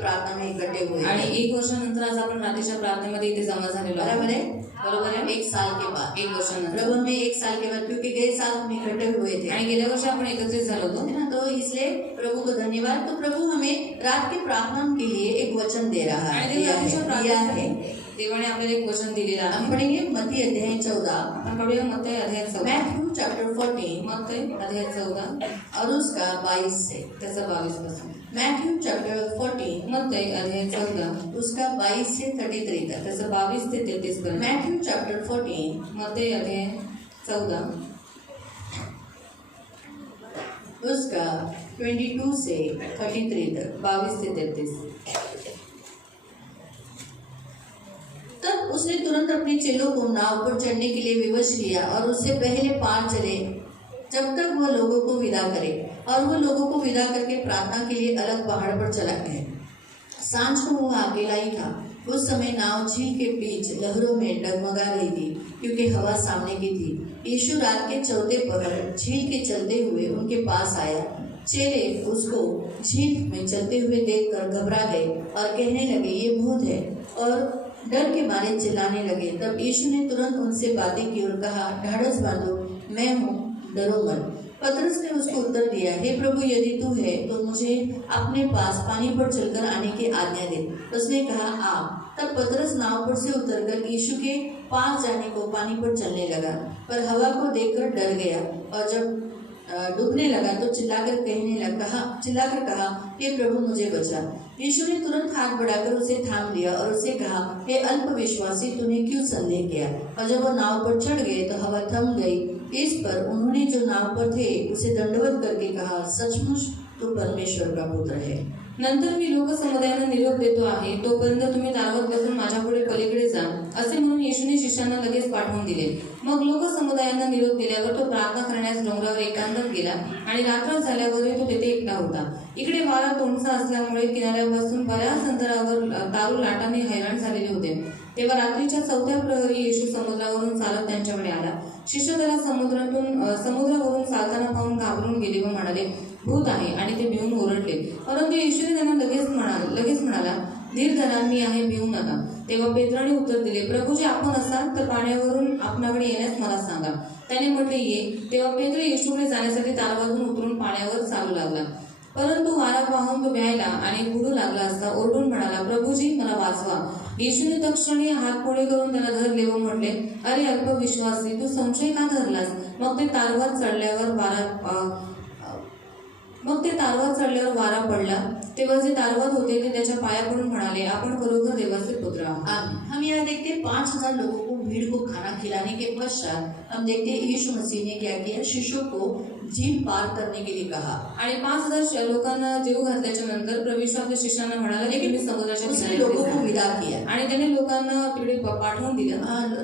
प्रार्थना में इकट्ठे हुए आणि 1 वर्षानंतर आज आपण रात्रीच्या प्रार्थनेमध्ये इथे जमा झालेलो आहोत. बराबर है? बरोबर आहे. 1 साल के बाद 1 वर्षानंतर प्रभु में 1 साल के बाद, क्योंकि गए साल हम इकट्ठे हुए थे, आणि गेल्या वर्षी आपण एकत्रित झालो होतो है ना. तो इसलिए प्रभु को धन्यवाद. तो प्रभु हमें रात की प्रार्थना के लिए एक वचन दे रहा है, आणि रात्रीच्या दिया प्रार्थनेसाठी है. देवाने आपल्याला एक वचन दिलेलं हम आहे. पढ़ेंगे मत्ती अध्याय 14, आपण पढूया मत्ती अध्याय 14. मैथ्यू चैप्टर 14 मत्ती अध्याय 14 और उसका 22 से. त्याचा 22 पासून. मैथ्यू चैप्टर 14 मत्ती अध्याय 14 उसका 22 से 33 तक. त्याचं 22 ते 33 पर्यंत. मैथ्यू चैप्टर 14 मत्ती अध्याय 14 उसका 22 से 33 तक. 22 ते 33. तब उसने तुरंत अपने चेलों को नाव पर चढ़ने के लिए विवश किया और उससे पहले पार चले जब तक वह लोगों को विदा करे, और वह लोगों को विदा करके प्रार्थना के लिए अलग पहाड़ पर चला गया. सांझ को वह अकेला ही था. उस समय नाव झील के बीच लहरों में डगमगा रही थी, क्योंकि हवा सामने की थी. यीशु रात के चौथे पहर झील के चलते हुए उनके पास आया. चेले उसको झील में चलते हुए देखकर घबरा गए और कहने लगे, ये भूत है, और डर के मारे चिल्लाने लगे. तब यीशु ने तुरंत उनसे बातें की और कहा, ढाढ़स बांधो, मैं हूँ, डरो मत. पतरस ने उसको उत्तर दिया, हे प्रभु, यदि तू है तो मुझे अपने पास पानी पर चलकर आने की आज्ञा दे. उसने कहा, आ. तब पतरस नाव पर से उतरकर यीशु के पास जाने को पानी पर चलने लगा, पर हवा को देखकर डर गया, और जब डूबने लगा तो चिल्लाकर कहा, हे प्रभु, मुझे बचा. यीशु ने तुरंत हाथ बढ़ाकर उसे थाम लिया और उससे कहा, हे अल्पविश्वासी, तूने क्यों संदेह किया. और जब वह नाव पर चढ़ गए तो हवा थम गई. इस पर उन्होंने जो नाव पर थे उसे दंडवत करके कहा, सचमुच तू परमेश्वर का पुत्र है. नंतर मी लोकसमुदायांना निरोप देतो आहे, तोपर्यंत तुम्ही दारावर बसून माझ्यापुढे पलीकडे जा, असे म्हणून येशूने शिष्यांना लगेच पाठवून दिले. मग लोकसमुदायांना निरोप दिल्यावर तो प्रार्थना करण्यास डोंगरावर एकांतात गेला, आणि रात्र झाल्यावरही तो तेथे एकटा होता. इकडे वारा तोंडचा असल्यामुळे किनाऱ्यापासून बऱ्याच अंतरावर तारू लाटाने हैराण झालेले होते. तेव्हा रात्रीच्या 4थ्या प्रहरी येशू समुद्रावरून चालत त्यांच्याकडे आला. शिष्य त्याला समुद्रावरून चालताना पाहून घाबरून गेले व म्हणाले, भूत आहे, आणि ते भिवून ओरडले. परंतु येशूने त्यांना लगेच म्हणाला, धीर धरा, मी आहे, भिवू नका. तेव्हा पेत्राने उत्तर दिले, प्रभू, जे आपण असाल तर पाण्यावरून आपणाकडे येण्यास मला सांगा. त्याने म्हटले, ये. तेव्हा पेत्र येशूकडे जाण्यासाठी तारवातून उतरून पाण्यावर चालू लागला. परंतु वारा पाहून तो भ्यायला आणि बुडू लागला असता ओरडून म्हणाला, प्रभूजी, मला वाचवा. येशूने तक्षणी हात पुढे करून त्याला धरले व म्हटले, अरे अल्पविश्वासी, तू संशय का धरलास. मग ते तारवात चढल्यावर वारा पडला. तेव्हा जे तारवात होते ते त्याच्या पाया पडून म्हणाले, आपण खरोखर देवाचे पुत्र आहात. हम यहाँ देखते हैं 5000 लोगों को, भीड़ को खाना खिलाने के पश्चात हम देखते हैं यीशु मसीह ने क्या किया, शिष्यों को झील पार करने के लिए कहा. आणि 5000 लोकांना जेव घातल्याच्या नंतर प्रभू आपल्या शिष्यांना म्हणाला, की तुम्ही समुद्राच्या उसने किनारी लोगों को जा. विदा किया. आणि त्याने लोकांना तिकडे पाठवून दिलं.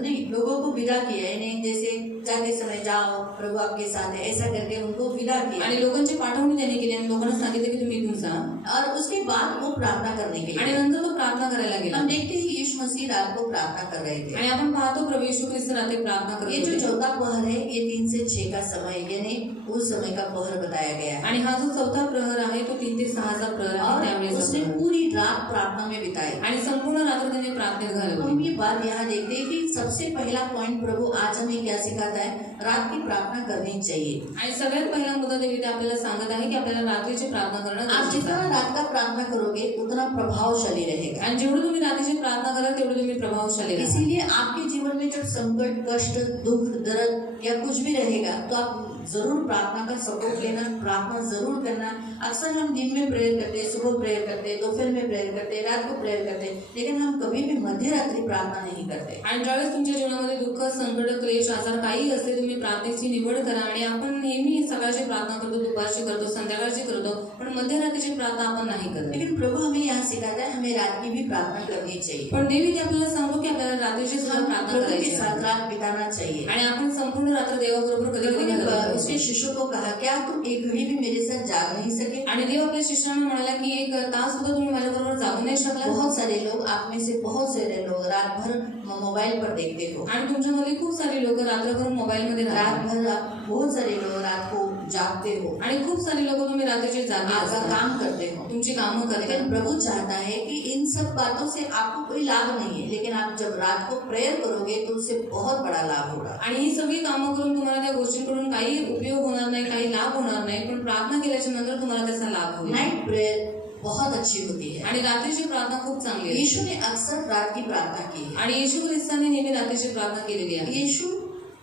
नहीं, लोगों को विदा किया, यानी जैसे जाते समय जाओ, प्रभु आपके साथ है, ऐसा करके उनको विदा किया. आणि लोकांची पाठवणी त्याने केली आणि लोकांना सांगितलं की तुम्ही इथून जा. और उसके बाद वो प्रार्थना करने के आणि लिए, नंतर तो प्रार्थना करायला गेला. हम देखते हैं यीशु मसीह रात को प्रार्थना कर रहे थे. आणि आपण पाहतो प्रभू येशू ख्रिस्त रात्री प्रार्थना करत ये जो होते. चौथा पहर है, ये 3 से 6 का समय, यानी उस समय का पहर बताया गया है. आणि हा जो 4था प्रहर आहे तो 3 ते 6चा प्रहर आहे. और त्यावेळेस उसने पूरी रात प्रार्थना में बिताई. आणि संपूर्ण रात्र त्याने प्रार्थनेत हम घालवली. ये बात यहाँ देखते हैं कि सबसे पहला पॉइंट प्रभु आज हमें क्या सिखाता है, रात की प्रार्थना करनी चाहिए. आणि सगळ्यात पहिला मुद्दा देवी आपल्याला सांगत आहे की आपल्याला रात्रीची प्रार्थना करणं आप गरजेचं जितना आहे. रात का प्रार्थना करोगे उतना प्रभावशाली रहेगा. आणि जेवढं तुम्ही रात्रीची प्रार्थना कराल तेवढं तुम्ही प्रभावशाली राहाल. इसीलिए आपके जीवन में जब संकट, कष्ट, दुख, दर्द या कुछ भी रहेगा तो आप जरूर प्रार्थना का सपोर्ट लेना, प्रार्थना जरूर करना. अक्सर हम दिन में प्रेयर करते हैं, सुबह प्रेयर करते हैं, दोपहर में प्रेयर करते हैं, रात को प्रेयर करते हैं, लेकिन हम कभी भी मध्य रात्रि प्रार्थना नहीं करते. आणि ज्यावेळेस तुमच्या जीवनामध्ये दुःख, संकट, क्लेश, आजार काही असते, तुम्ही प्रार्थनेची निवड करा. आणि आपण नेहमी सकाळची प्रार्थना करतो, दुपारची करतो, संध्याकाळची करतो, पण मध्यरात्रीची प्रार्थना आपण नाही करत. लेकिन प्रभु हमें यहाँ सिखाता है हमें रात की भी प्रार्थना करनी चाहिए. पण देवी ते आपल्याला सांगतो की आपल्याला रात्रीची सुद्धा प्रार्थना प्रभु के करायची साथ आहे. रात बिताना चाहिए. आणि आपण संपूर्ण रात्र देवाबरोबर कधी कधी घालवतो. उसके शिष्यों को कहा, क्या तुम एक घड़ी भी मेरे साथ जाग नहीं सके. आणि देव आपल्या शिष्यांना म्हणाला की 1 तास सुद्धा तुम्ही माझ्याबरोबर जागू नाही शकला. बहुत सारे लोग, आप में से बहुत सारे लोग रात भर मोबाइल पर देखते हो. आणि तुमच्यामध्ये खूप सारे लोक रात्रभर मोबाईल मध्ये राहतात. रात भर बहुत सारे लोग रात को जागते हो, आणि खूप सारे लोक तुम्ही रात्रीचे जागे आपका असतात, काम करते हो, तुमची कामं करतात. लेकिन प्रभु चाहता है कि इन सब बातों से आपको कोई लाभ नहीं है, लेकिन आप जब रात को प्रेयर करोगे तो उससे बहुत बड़ा लाभ होगा। आणि ही सगळी कामं करून तुम्हाला त्या गोष्टींकडून काही उपयोग होणार नाही, काही लाभ होणार नाही, पण प्रार्थना केल्याच्या नंतर तुम्हाला त्याचा लाभ होईल. नाइट प्रेयर बहुत अच्छी होती है। आणि रात्रीची प्रार्थना खूप चांगली आहे. यीशु ने अक्सर रात की प्रार्थना की है। आणि येशू ख्रिस्ताने नेहमी रात्रीची प्रार्थना केलेली आहे. यीशु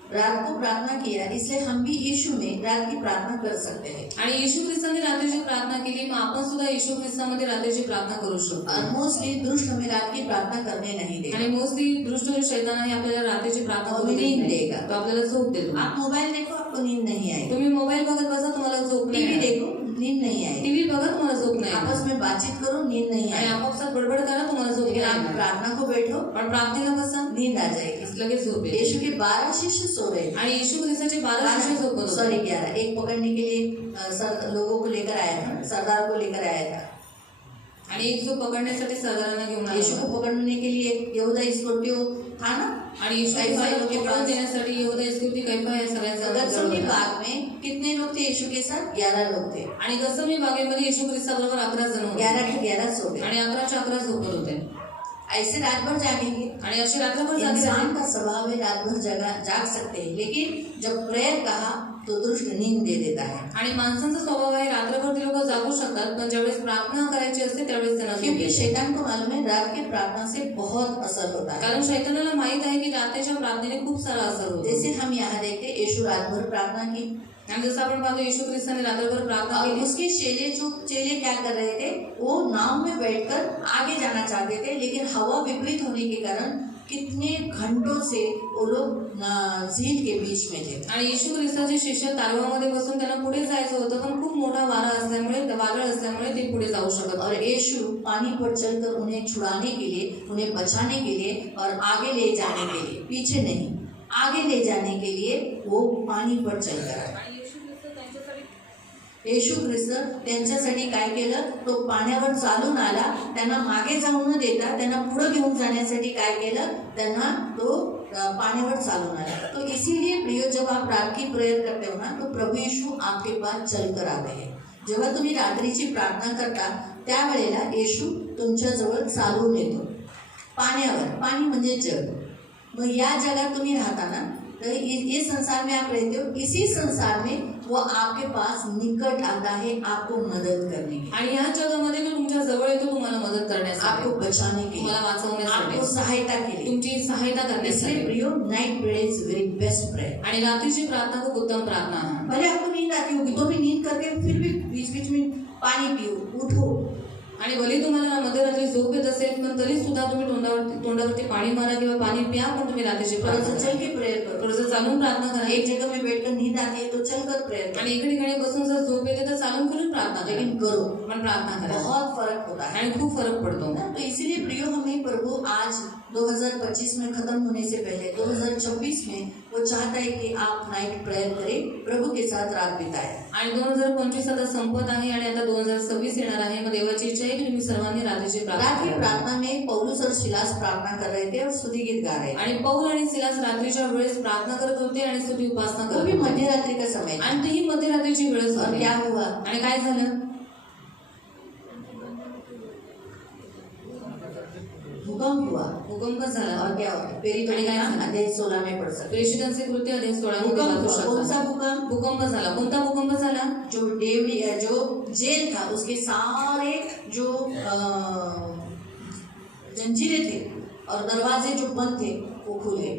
रात को प्रार्थना किया, इसलिए हम भी यीशु में रात की प्रार्थना कर सकते हैं। आणि येशू ख्रिस्ताने रात्रीची प्रार्थना केली, मग आपण सुद्धा येशू ख्रिस्तामध्ये रात्रीची प्रार्थना करू शकतो. और मोस्टली दुष्ट हमें रात की प्रार्थना करने नहीं देगा। आणि मोस्टली दुष्ट शैतानाने आपल्याला रात्रीची प्रार्थना करू देत नींद नाही. देगा। तो आपल्याला झोप देतो. आप मोबाइल देखो, आपको नींद नहीं आएगी। तुम्ही मोबाईल बघत बसा, तुम्हाला झोप टीवी नाही. देखो, नींद नहीं आएगी। टीव्ही बघा, तुम्हाला झोप नाही. आपस में बातचीत करो, नींद नहीं आणि आएगी। आपापसात बडबड करा, तुम्हाला झोप लेकिन आप नाही. प्रार्थना को बैठो, पण प्रार्थनेला बसा, नींद आ जाएगी। लगेच झोप येते. यीशु के 12 शिष्य सो रहे थे। आणि येशू ख्रिस्ताचे 12 शिष्य झोपत होते. सॉरी 11, एक पकड़ने के लिए लोगों को लेकर आया था, सरदार को लेकर आया था। आणि एक जो पकडण्यासाठी सरदारांना घेऊन आला यीशु को होता. पकड़ने के लिए यहूदा इस्करियोती था ना। आणि येशू ख्रिस्ताला पकडून देण्यासाठी यहूदा इस्करियोती कैफा या सगळ्यांचा गतसमनी बाग में कितने लोग थे यीशु के साथ? 11 लोग थे। आणि गतसमनी बागेमध्ये येशू ख्रिस्ताबरोबर 11 जण होते. 11 के 11 सो गए। आणि 11च्या 11 झोपत होते. ऐसे रात भर जागेंगे। आणि अशी रात्रभर जागे इंसान राहिले. का स्वभाव है रात भर जाग सकते हैं, लेकिन जब प्रेयर कहा तो दुष्ट नींद दे देता है। आणि माणसांचा स्वभाव आहे रात्रभर ते लोक जागू शकतात, पण ज्यावेळेस प्रार्थना करायची असते त्यावेळेस त्यांना झोप क्योंकि येते. शैतान को मालूम है रात की प्रार्थना से बहुत असर होता है। कारण शैतानाला माहित आहे की रात्रीच्या प्रार्थनेने खूप सारा असर होतो. जैसे हम यहाँ देखते यीशु रात भर प्रार्थना की, आणि जसं आपण पाहतो येशू ख्रिस्ताने रात्रभर प्रार्थना और केली. उसके चेले क्या कर रहे थे? वो नाव में बैठकर आगे जाना चाहते थे, लेकिन हवा विपरीत होने के कारण कितने घंटों से वो लोग झील के बीच में थे। आणि येशू ख्रिस्ताचे शिष्य तारवामध्ये बसून त्यांना पुढे जायचं होतं, पण खूप मोठा वारा असल्यामुळे, वादळ असल्यामुळे ते पुढे जाऊ शकत. और यीशु पानी पर चलकर उन्हें छुड़ाने के लिए, उन्हें बचाने के लिए और आगे ले जाने के लिए, पीछे नहीं, आगे ले जाने के लिए वो पानी पर चलकर आए। येशू ख्रिस्त त्यांच्यासाठी काय केलं? तो पाण्यावर चालून आला, त्यांना मागे जाऊन न देता त्यांना पुढे घेऊन जाण्यासाठी काय केलं? त्यांना तो पाण्यावर चालून आला। तो इसीलिए प्रियो, जब आप रात की प्रेयर करते हो ना, तो प्रभु यीशु आपके पास चलकर आते हैं। जेव्हा तुम्ही रात्रीची प्रार्थना करता त्यावेळेला येशू तुमच्याजवळ चालून येतो पाण्यावर। पाणी म्हणजे जग। मग या जगात तुम्ही राहता ना, तो ये संसार में आप रहते हो, इसी संसार में वो आपके पास निकट आता है आपको मदद करने की, आणि या जगामध्ये तो तुमच्या जवळ येतो तुम्हाला मदत करण्यासाठी, आपको बचाने के लिए, तुम्हाला वाचवण्यासाठी, आपको सहायता के लिए, तुमची सहायता इसलिए करण्यासाठी. प्रियो, Knight prayer is very best prayer. आणि रात्रीची प्रार्थना खूप उत्तम प्रार्थना आहे. भले आपको नींद आती होगी तो भी नींद करके फिर भी बीच बीच में पानी पियो, उठो। आणि भले तुम्हाला मध्यरात्री झोप येत असेल, पण तरी सुद्धा तुम्ही तोंडावरती पाणी मारा किंवा पाणी प्या, पण तुम्ही रात्रीची थोड़ा प्रार्थना सा करा. चल के प्रेयर करो। थोडंसं चालून प्रार्थना करा. एक जगह में बैठकर नींद आती है तो चलकर प्रेयर करो, आणि एका ठिकाणी बसून जर झोप येते तर चालून करून प्रार्थना करा, लेकिन करो, पण प्रार्थना करा. बहुत फर्क होता है। आणि खूप फरक पडतो. तो इसीलिए प्रियो, हमें प्रभु आज 2025 में खत्म होने से पहले 2026 में वो चाहता है कि आप नाइट प्रेयर करें, प्रभु के साथ रात बिताएं। आणि 2025 आता संपत आहे आणि आता 2026 येणार आहे. मग देवाची इच्छा आहे की तुम्ही सर्वांनी रात्रीची रात प्रार्थना की करा. प्रार्थना में पौलुस और सिलास प्रार्थना कर रहे थे और स्तुति गीत गा रहे थे। आणि पौल आणि सिलास रात्रीच्या वेळेस प्रार्थना करत होते आणि स्तुती उपासना वो करत भी होते. मध्यरात्रि का समय था। आणि तीही मध्यरात्रीची वेळच और होती. क्या हुआ? आणि काय झालं? भूकंप हुआ। भूकंप झाला. और क्या हुआ? पेरिपेलियान अध्याय 16 में पढ़ सकते प्रेषितांचे कृत्य अध्याय 16 मध्ये भूकंप वाचू हुआ। शकता. कौन सा भूकंप? भूकंप झाला. कोणता भूकंप झाला? जो जेल था उसके सारे जो जंजीरें थे और दरवाजे जो बंद थे वो खुले।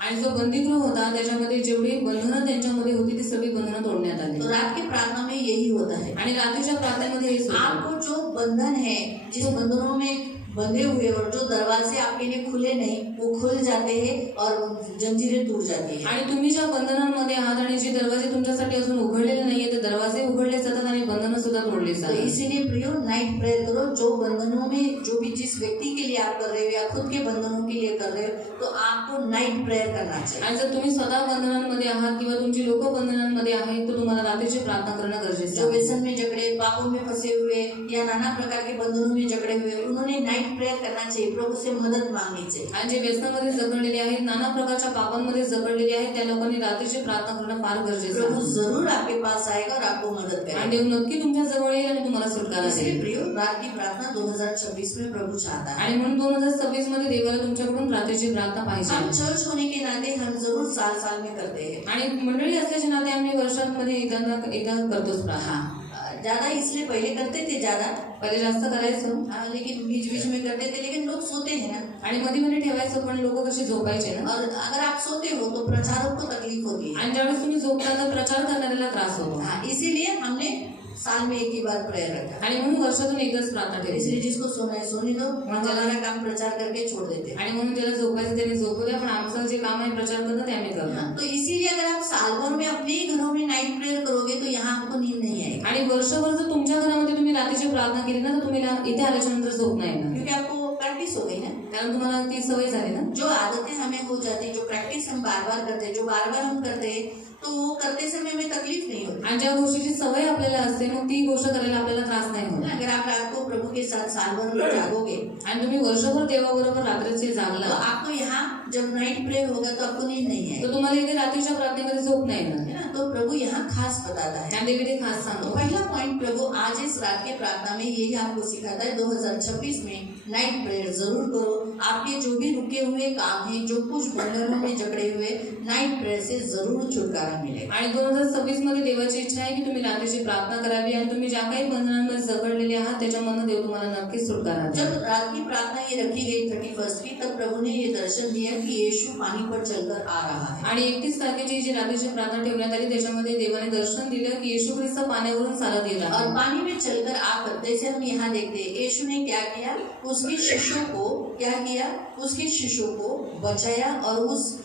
आणि जो बंदीगृह होता त्याच्यामध्ये जेवढी बंधनं त्यांच्यामध्ये होती ती सगळी बंधनं तोडण्यात आली. तो रात की प्रार्थना में यही होता है। आणि रात्रीच्या प्रार्थनेमध्ये हेच होतं. आपको जो बंधन है, जिस बंधनों में बंधे हुए और जो दरवाजे आपके लिए खुले नहीं वो खुल जाते हैं और जंजीरें टूट जाती हैं। आणि तुम्ही ज्या बंधनांमध्ये आहात आणि जे दरवाजे तुमच्यासाठी अजून उघडलेले नाहीये ते दरवाजे उघडले जातात आणि बंधनं सुद्धा तोडली तो जाणार. इसीलिए प्रियो नाइट प्रेयर करो. जो बंधनों में जो भी जिस व्यक्ति के लिए आप कर रहे हो या खुद के बंधनों के लिए कर रहे हो तो आपको नाइट प्रेयर करना चाहिए. आणि जर तुम्ही स्वतः बंधनांमध्ये आहात किंवा तुमची लोक बंधनांमध्ये आहेत तर तुम्हाला रात्रीची प्रार्थना करणं गरजेचं जो आहे. व्यसन में जकड़े, पापों में फंसे हुए या नाना प्रकार के बंधनों में जकड़े हुए, उन्होंने नाइट प्रेयर करना चाहिए. प्रभु से मदद मांगनी चाहिए. आणि जे व्यसनामध्ये जगडलेले आहेत, नाना प्रकारच्या पापांमध्ये जगडलेले आहेत, त्या लोकांनी रात्रीची प्रार्थना करणं फार गरजेचं प्रभु आहे. जरूर आपके पास आएगा और आपको मदद आणि करेगा. देव नक्की तुमच्या जवळ येईल आणि तुम्हाला सुटका इसलिए देईल. प्रियो रात की प्रार्थना 2026 में प्रभु चाहता है. आणि म्हणून 2026 मध्ये देवाला तुमच्याकडून रात्रीची प्रार्थना पाहिजे. हम चर्च होने के नाते हम जरूर साल साल में करते हैं. आणि मंडळी असल्याच्या नाते आम्ही वर्षांमध्ये एकदा करतोच प्रार्थना. हाँ, ज्यादा इसलिए पहले करते थे ज्यादा, पहिले जास्त करायचं लेकिन बीच बीच में करते थे. लेकिन लोग सोते हैं ना, आणि मध्ये मध्ये ठेवायचं, पण लोक कशी झोपायचे ना. और अगर आप सोते हो तो प्रचारक को तकलीफ होती है. आणि ज्यावेळेस तुम्ही झोपताना प्रचार करणाऱ्याला त्रास होतो. हाँ, इसीलिए हमने साल में एक ही बार प्रेयर रखा. आणि म्हणून वर्षातून एकदाच प्रार्थना ठेवली. इसलिए जिसको सोना है सोने दो, हम हमारा काम प्रचार करके छोड़ देते हैं. आणि म्हणून ज्याला झोपायचं त्याने झोपू द्या, पण आमचं जे काम आहे प्रचार करणं ते आम्ही करणार. तो इसीलिए अगर आप साल भर में अपने ही घरों में नाइट प्रेयर करोगे तो यहाँ आपको नींद नहीं आएगी. आणि वर्षभर जर तुमच्या घरामध्ये तुम्ही रात्रीची प्रार्थना केली ना तर तुम्हाला इथे आल्याच्या नंतर झोप नाही येणार. क्योंकि आपको प्रैक्टिस हो गई ना. कारण तुम्हाला ती सवय झाली ना. जो आदतें हमें हो जाती, जो प्रैक्टिस हम बार बार करते, जो बार बार हम करते तो वो करते समय हमें तकलीफ नहीं होती. आणि ज्या गोष्टीची सवय आपल्याला असते मग ती गोष्ट करायला आपल्याला त्रास नाही होत. अगर आप रात को प्रभु के साथ साल भर जागोगे आणि तुम्ही वर्षभर देवाबरोबर रात्रीचे तो जागला आपको यहाँ जब नाइट प्रेयर होगा तो आपको नींद नहीं आएगी. तर तुम्हाला इथे रात्रीच्या प्रार्थनेमध्ये झोप नाही येणार. है ना. तो प्रभु यहाँ खास बताता है. आणि देव इथे खास तो सांगतो. पहला पॉइंट प्रभु आज इस रात के प्रार्थना में यही आपको सिखाता है. 2026 में नाइट प्रेयर जरूर करो. आपके जो भी रुके हुए काम हैं, जो कुछ बंधनों में जकड़े हुए, नाइट प्रेयर से जरूर छुटकारा मिलेगा. आणि 2026 मध्ये देवाची इच्छा आहे की तुम्ही रात्रीची प्रार्थना करावी आणि तुम्ही ज्या काही बंधनांमध्ये जगडलेले आहात त्याच्यामधून देव तुम्हाला नक्कीच सुटकारा देईल. जब रात की प्रार्थना ये रखी गई 31 की, तब प्रभु ने ये दर्शन दिया कि यीशु पानी पर चलकर आ रहा है. आणि 31 तारखेची जी रात्रीची प्रार्थना ठेवण्यात आली त्याच्यामध्ये देवाने दर्शन दिलं की येशू ख्रिस्त पाण्यावरून चालत येत और आहे. पानी में चलकर आकर, जैसे हम यहाँ देखते हैं, यीशु ने क्या किया, उसके शिष्यों को क्या किया, उसके शिष्यों को बचाया. और उस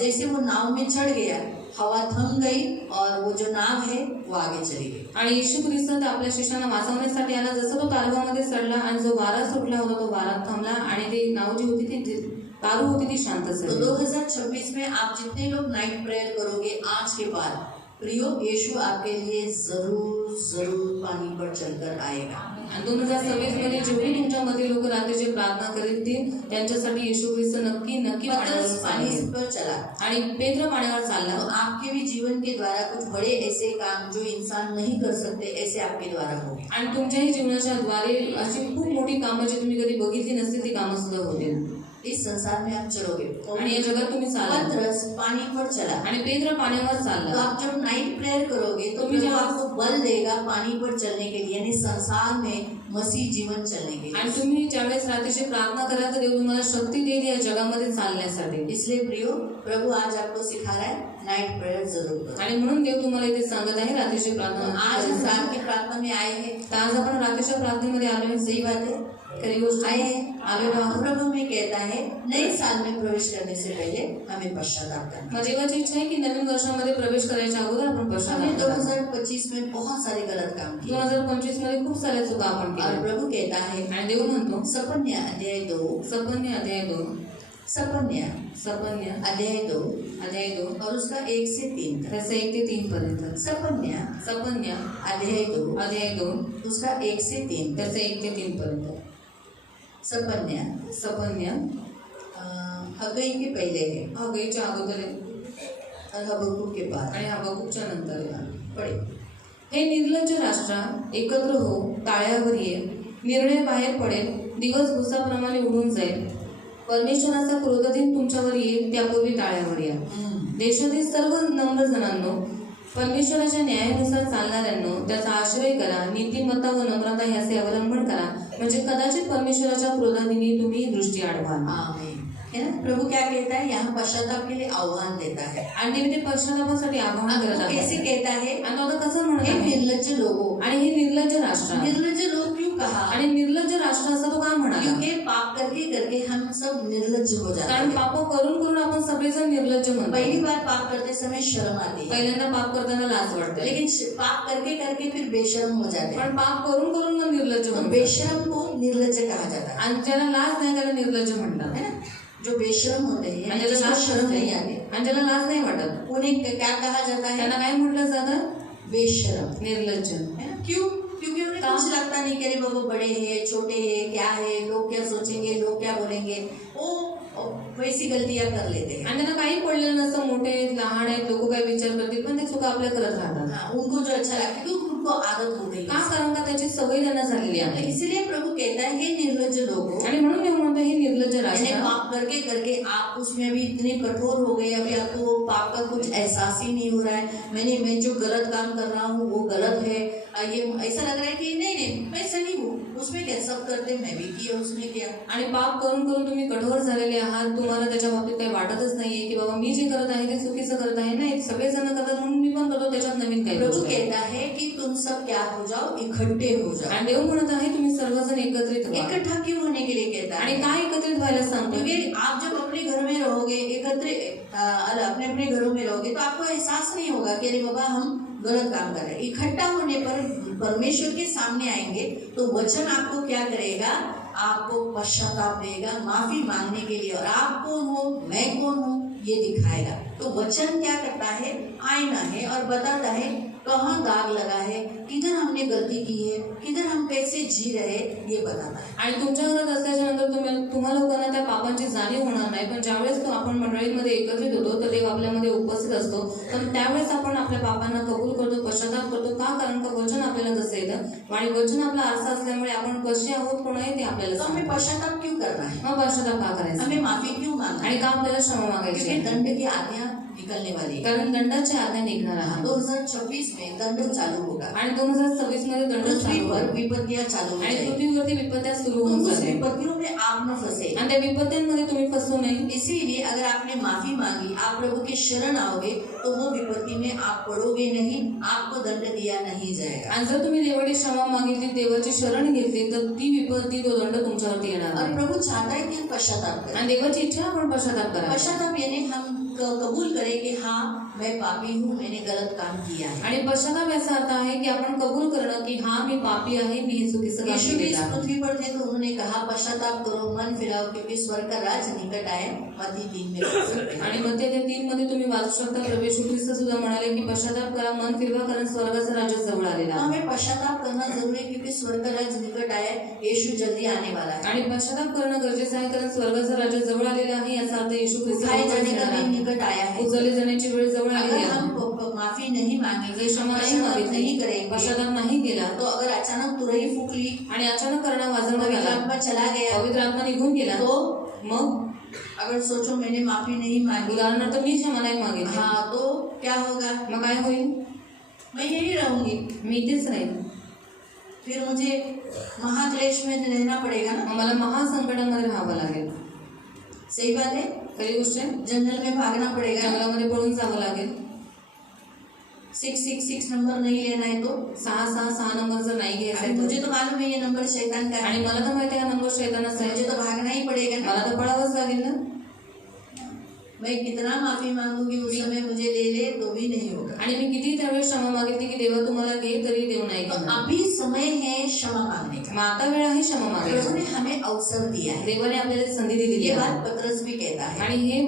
जैसे वो नाव में चढ़ गया, हवा थम गई और वो जो नाव है वो आगे चली गई. आणि येशू ख्रिस्त आपल्या शिष्यांना वाचवण्यासाठी आला. जसं तो तारवामध्ये चढला आणि जो वारा सुटला होता तो वारा थांबला आणि ती नाव जी होती ती तारू होती ती शांत तो झाली. 2026 में आप जितने लोग नाइट प्रेयर करोगे आज के बाद, प्रियो यीशु आपके लिए जरूर जरूर पानी पर चलकर आएगा. आणि 2026 मध्ये जेवढी तुमच्यामध्ये लोक रात्रीची प्रार्थना करतील त्यांच्यासाठी येशू ख्रिस्त नक्की नक्की पतरस पानी पाण्यावर पर चला. आणि पेत्र पाण्यावर चालला. तो आपके भी जीवन के द्वारा कुछ बड़े ऐसे काम जो इंसान नहीं कर सकते, ऐसे आपके द्वारा होंगे. आणि तुमच्याही जीवनाच्या द्वारे अशी खूप मोठी कामं जी तुम्ही कधी बघितली नसतील ती कामं सुद्धा होतील. इस संसार में आप चलोगे आणि या जगात तुम्ही चालाल. पतरस पानी पर चला. आणि पेत्र पाण्यावर तो चालला. आप जब नाइट प्रेयर करोगे तो तुम्ही प्रभु जेव्हा- आपको बल देगा पानी पर चलने के लिए, यानी संसार में मसीह जीवन चलने के आणि लिए. तुम्ही ज्यावेळेस रात्रीची प्रार्थना कराल तर देव तुम्हाला शक्ती देईल या जगामध्ये चालण्यासाठी. इसलिए प्रियो प्रभु आज आपको सिखा रहा है नाइट प्रेयर जरूर करो. आणि म्हणून देव तुम्हाला इथे सांगत आहे रात्रीची प्रार्थना. आज हम रात की प्रार्थना में आए हैं. तर आज आपण रात्रीच्या प्रार्थनेमध्ये आलोय. सही बात है. खरी गोष्ट आए आहे. हैं. आलेलो आहोत. प्रभु में कहता है नए साल में प्रवेश करने से पहले हमें पश्चाताप करना. मग देवाची इच्छा आहे की नवीन वर्षामध्ये प्रवेश करायच्या अगोदर आपण हमने पश्चाताप करावा. 2025 में बहुत सारे गलत काम किए 2025 मध्ये खूप साऱ्या चुका आपण और केल्या. प्रभु कहता है आणि देव म्हणतो सपन्य अध्याय 2 सपन्य अध्याय 2 सपन्य सपन्य अध्याय 2 अध्याय 2 और उसका 1 से 3 तक. त्याचे 1 ते 3 पर्यंत. सपन्य सपन्य अध्याय 2 अध्याय 2 उसका 1 से 3 तक. त्याचे 1 ते 3 पर्यंत. सपन्य सपन्य हगई के पहले है हगईच्या अगोदर आहे और हबक्कूक के बाद. आणि हबक्कूकच्या नंतर आहे. पढ़े. हे निर्लज्ज राष्ट्रा एकत्र हो, ताळ्यावर ये, निर्णय बाहेर पडेल, दिवस भुसाप्रमाणे उडून जाईल, परमेश्वराचा क्रोधदिन तुमच्यावर येईल, त्यापूर्वी ताळ्यावर या. देशातील सर्व नम्र जणांनो, परमेश्वराच्या न्यायानुसार चालणाऱ्यांनो त्याचा आश्रय करा, नीतिमत्ता व नम्रता याचे अवलंबन करा, म्हणजे कदाचित परमेश्वराच्या क्रोधादिनी तुम्ही दृष्टी आढवाल. आमीन. है ना. प्रभु क्या कहता है यहाँ पश्चाताप के लिए आह्वान देता है. आणि देव ते पश्चातापासाठी आवाहन करत कैसे आहे. कहता है, आणि तो आता कसं म्हणत हे आहे? निर्लज्ज लोगों. आणि हे निर्लज्ज राष्ट्र निर्लज्ज लोग क्यों कहा? आणि निर्लज्ज राष्ट्र असं तो का म्हणाला? क्योंकि पाप करके करके हम सब निर्लज्ज हो जाते कारण हैं। पाप करून करून आपण सगळेजण निर्लज्ज म्हणतो. पहली बार पाप करते समय शर्म आती है, पहिल्यांदा पाप करताना लाज वाटते, लेकिन पाप करके करके फिर बेशर्म हो जाते हैं। पण पाप करून करून मग निर्लज्ज तो म्हणतो. बेशर्म को निर्लज्ज कहा जाता है, आणि ज्याला लाज नाही त्याला निर्लज्ज म्हणतात. है ना? जो बेशर्म होते हैं, आणि ज्याला जिसको लाज शर्म नहीं नसते, आती, आणि ज्याला लाज नाही वाटत, उन्हें क्या कहा जाता है? त्यांना काय म्हटलं जातं? बेशर्म, निर्लज्ज. है ना? क्यों? क्योंकि उन्हें का? कुछ लगता नहीं कि अरे बाबा बड़े हैं, छोटे हैं, क्या है, लोग क्या सोचेंगे, लोग क्या बोलेंगे, वो वैसी गलतियां कर लेते हैं। आणि त्यांना काही पडलेलं नसतं. मोठे आहेत, लहान आहेत, लोक काय विचार करतील, पण ते चुका आपल्या करत राहतात. हाँ, उनको जो अच्छा लगता है क्योंकि उनको आदत हो गई का? है। कारण का त्याची सवय त्यांना झालेली आहे. इसलिए प्रभु कहता है हे निर्लज्ज लोगों, आणि म्हणून मी म्हणतो हे निर्लज्ज यानी राष्ट्र. पाप करके करके आप उसमें अभी इतने कठोर हो गए, अभी आपको वो पाप का कुछ एहसास ही नहीं हो रहा है। मैं जो गलत काम कर रहा हूँ वो गलत है। ये ऐसा लग रहा है कि नहीं मैं सही हूँ, उसमें क्या सब करते, मैं भी किया, उसमें क्या। आणि पाप करून करून तुम्ही कठोर झालेले आहात. तुम्हाला त्याच्या बाबतीत काही वाटतच नाहीये की बाबा मी जे करत आहे ते चुकीचं करत आहे. नाही, सगळेजण करतात म्हणून मी पण करतो, त्याच्यात नवीन काही प्रभु गोष्ट आहे. कहता है कि तुम सब क्या हो जाओ, इकट्ठे हो जाओ। आणि देव म्हणत आहे तुम्ही सर्वजण एकत्रित व्हा. इकट्ठा क्यों होने के लिए कहता आणि है? काय एकत्रित व्हायला सांगतो? क्योंकि आप जब अपने घर में रहोगे, अपने अपने घरों में रहोगे, तो आपको एहसास नहीं होगा कि अरे बाबा हम गलत काम कर रहे हैं। इकट्ठा होने पर परमेश्वर के सामने आएंगे तो वचन आपको क्या करेगा? आपको पश्चाताप देगा, माफी मांगने के लिए, और आप कौन हो, मैं कौन हूँ, ये दिखाएगा। तो वचन क्या करता है? आईना है और बताता है कहाँ दाग लगा है, किधर हमने गलती की है, किधर हम कैसे जी रहे, ये बताता है। आणि तुमच्या घरात असल्याच्या नंतर तुम्हा लोकांना त्या पापांची जाणीव होणार नाही. पण ज्यावेळेस आपण मंडळीमध्ये एकत्रित होतो तर देव आपल्यामध्ये उपस्थित असतो. पण त्यावेळेस आपण आपल्या पापांना कबूल करतो, पश्चाताप करतो. का? कारण का वचन आपल्याला तसं येतं आणि वचन आपला आरसा असल्यामुळे आपण कसे आहोत, कोण आहे ते आपल्याला तो हमें सांगतं. पश्चाताप क्यों करना है? मग पश्चाताप का करायचा? हमें माफी क्यों मांगना आणि है? का आपल्याला क्षमा मागायची क्योंकि आहे? दंड की आज्ञा निकलने वाली है। कारण दंडाची आज्ञा निघणार आहे 2026 में दंड चालू होगा, आणि 2026 मध्ये दंड पृथ्वी चालू पर होईल. विपत्तियां चालू हो आणि जाएगी। पृथ्वीवरती विपत्त्या सुरू तो होऊन उस जातील विपत्तियों में आप न फंसे। आणि त्या विपत्त्यांमध्ये तुम्ही फसू नये. इसीलिए अगर आपने माफी मांगी, आप प्रभु के शरण आओगे, तो वो विपत्ति में आप पड़ोगे नहीं, आपको दंड दिया नहीं जाएगा। आणि जर तुम्ही देवाची क्षमा मागितली, देवाची शरण घेतली, तर ती विपत्ती, तो दंड तुमच्यावरती येणार और नाही. प्रभु चाहता है कि हम पश्चाताप करें। आणि देवाची इच्छा आपण पश्चाताप करा. पश्चाताप यानी हम कबूल करें कि हाँ मैं पापी हूँ, मैंने गलत काम किया है। आणि पश्चाताप याचा अर्थ आहे की आपण कबूल करणं की हा मी पापी आहे, मी हे चुकीचं काम यीशु भी इस केलेलं आहे. पृथ्वी पर थे तो उन्होंने कहा पश्चाताप करो, मन फिराओ, क्योंकि स्वर्ग का राज निकट आए। मत्ती 3 में पढ़ सकते हैं। आणि मध्य 3 मध्ये तुम्ही वाचू शकता, प्रभू येशू ख्रिस्त सुद्धा म्हणाले की पश्चाताप करा, मन फिरवा, कारण स्वर्गाचं राज्य जवळ आलेला आहे. हमें पश्चाताप करना जरूरी है क्योंकि स्वर्ग का राज निकट आया है, यीशु जल्दी आने वाला है। आणि पश्चाताप करणं गरजेचं आहे, कारण स्वर्गाचं राज्य जवळ आलेलं आहे. याचा अर्थ येशू ख्रिस्त उठाए लवकर जाने का येणार दिन आहे. निकट आया है। उचलले जाण्याची वेळ जवळ आलेली अगर आहे. हम माफी नहीं मांगेंगे, क्षमा नाही पश्चाताप मागितली, नहीं करेंगे, पश्चाताप नाही केला, तो अगर अचानक तुरही फूक ली, आणि अचानक करणा वाजवण्यात पवित्र आला, आत्मा चला गया, पवित्र आत्मा निघून गेला, तो मग अगर सोचो मैंने माफी नहीं मांगी, उदाहरणार्थ मी क्षमा नाही मागितली, हाँ तो क्या होगा? मग काय होईल? मैं यही रहूंगी, मी इथेच राहील. फिर मुझे महाक्लेश में रहना पड़ेगा ना। मग मला महासंकटामध्ये राहावं लागेल. सही बात है। खरी गोष्ट आहे. जंगल में भागना पड़ेगा, जंगलामध्ये पळून जावं लागेल. 666 नंबर नहीं लेना है तो 666 नंबर जर नाही घ्यायचा आहे मुझे तर, तो मालूम है ये नंबर शैतान का है, आणि मला तर माहिती आहे हा नंबर शैतानाचा मुझे आहे, तो भागना ही पड़ेगा ना। मला तर पळावंच लागेल ना. मैं कितना माफी मांगूंगी उस समय मुझे ले ले तो भी नहीं होगा। आणि मी किती त्यावेळेस क्षमा मागितली की देवा तुम्हाला घे, तरी देव नाही तो घेणार. अभी समय है क्षमा मांगने का। मग आता वेळ आहे क्षमा प्रभु मागायची. ने हमें अवसर दिया है। देवाने आपल्याला संधी दिलेली ये आहे. बात पतरस भी कहता है। आणि हे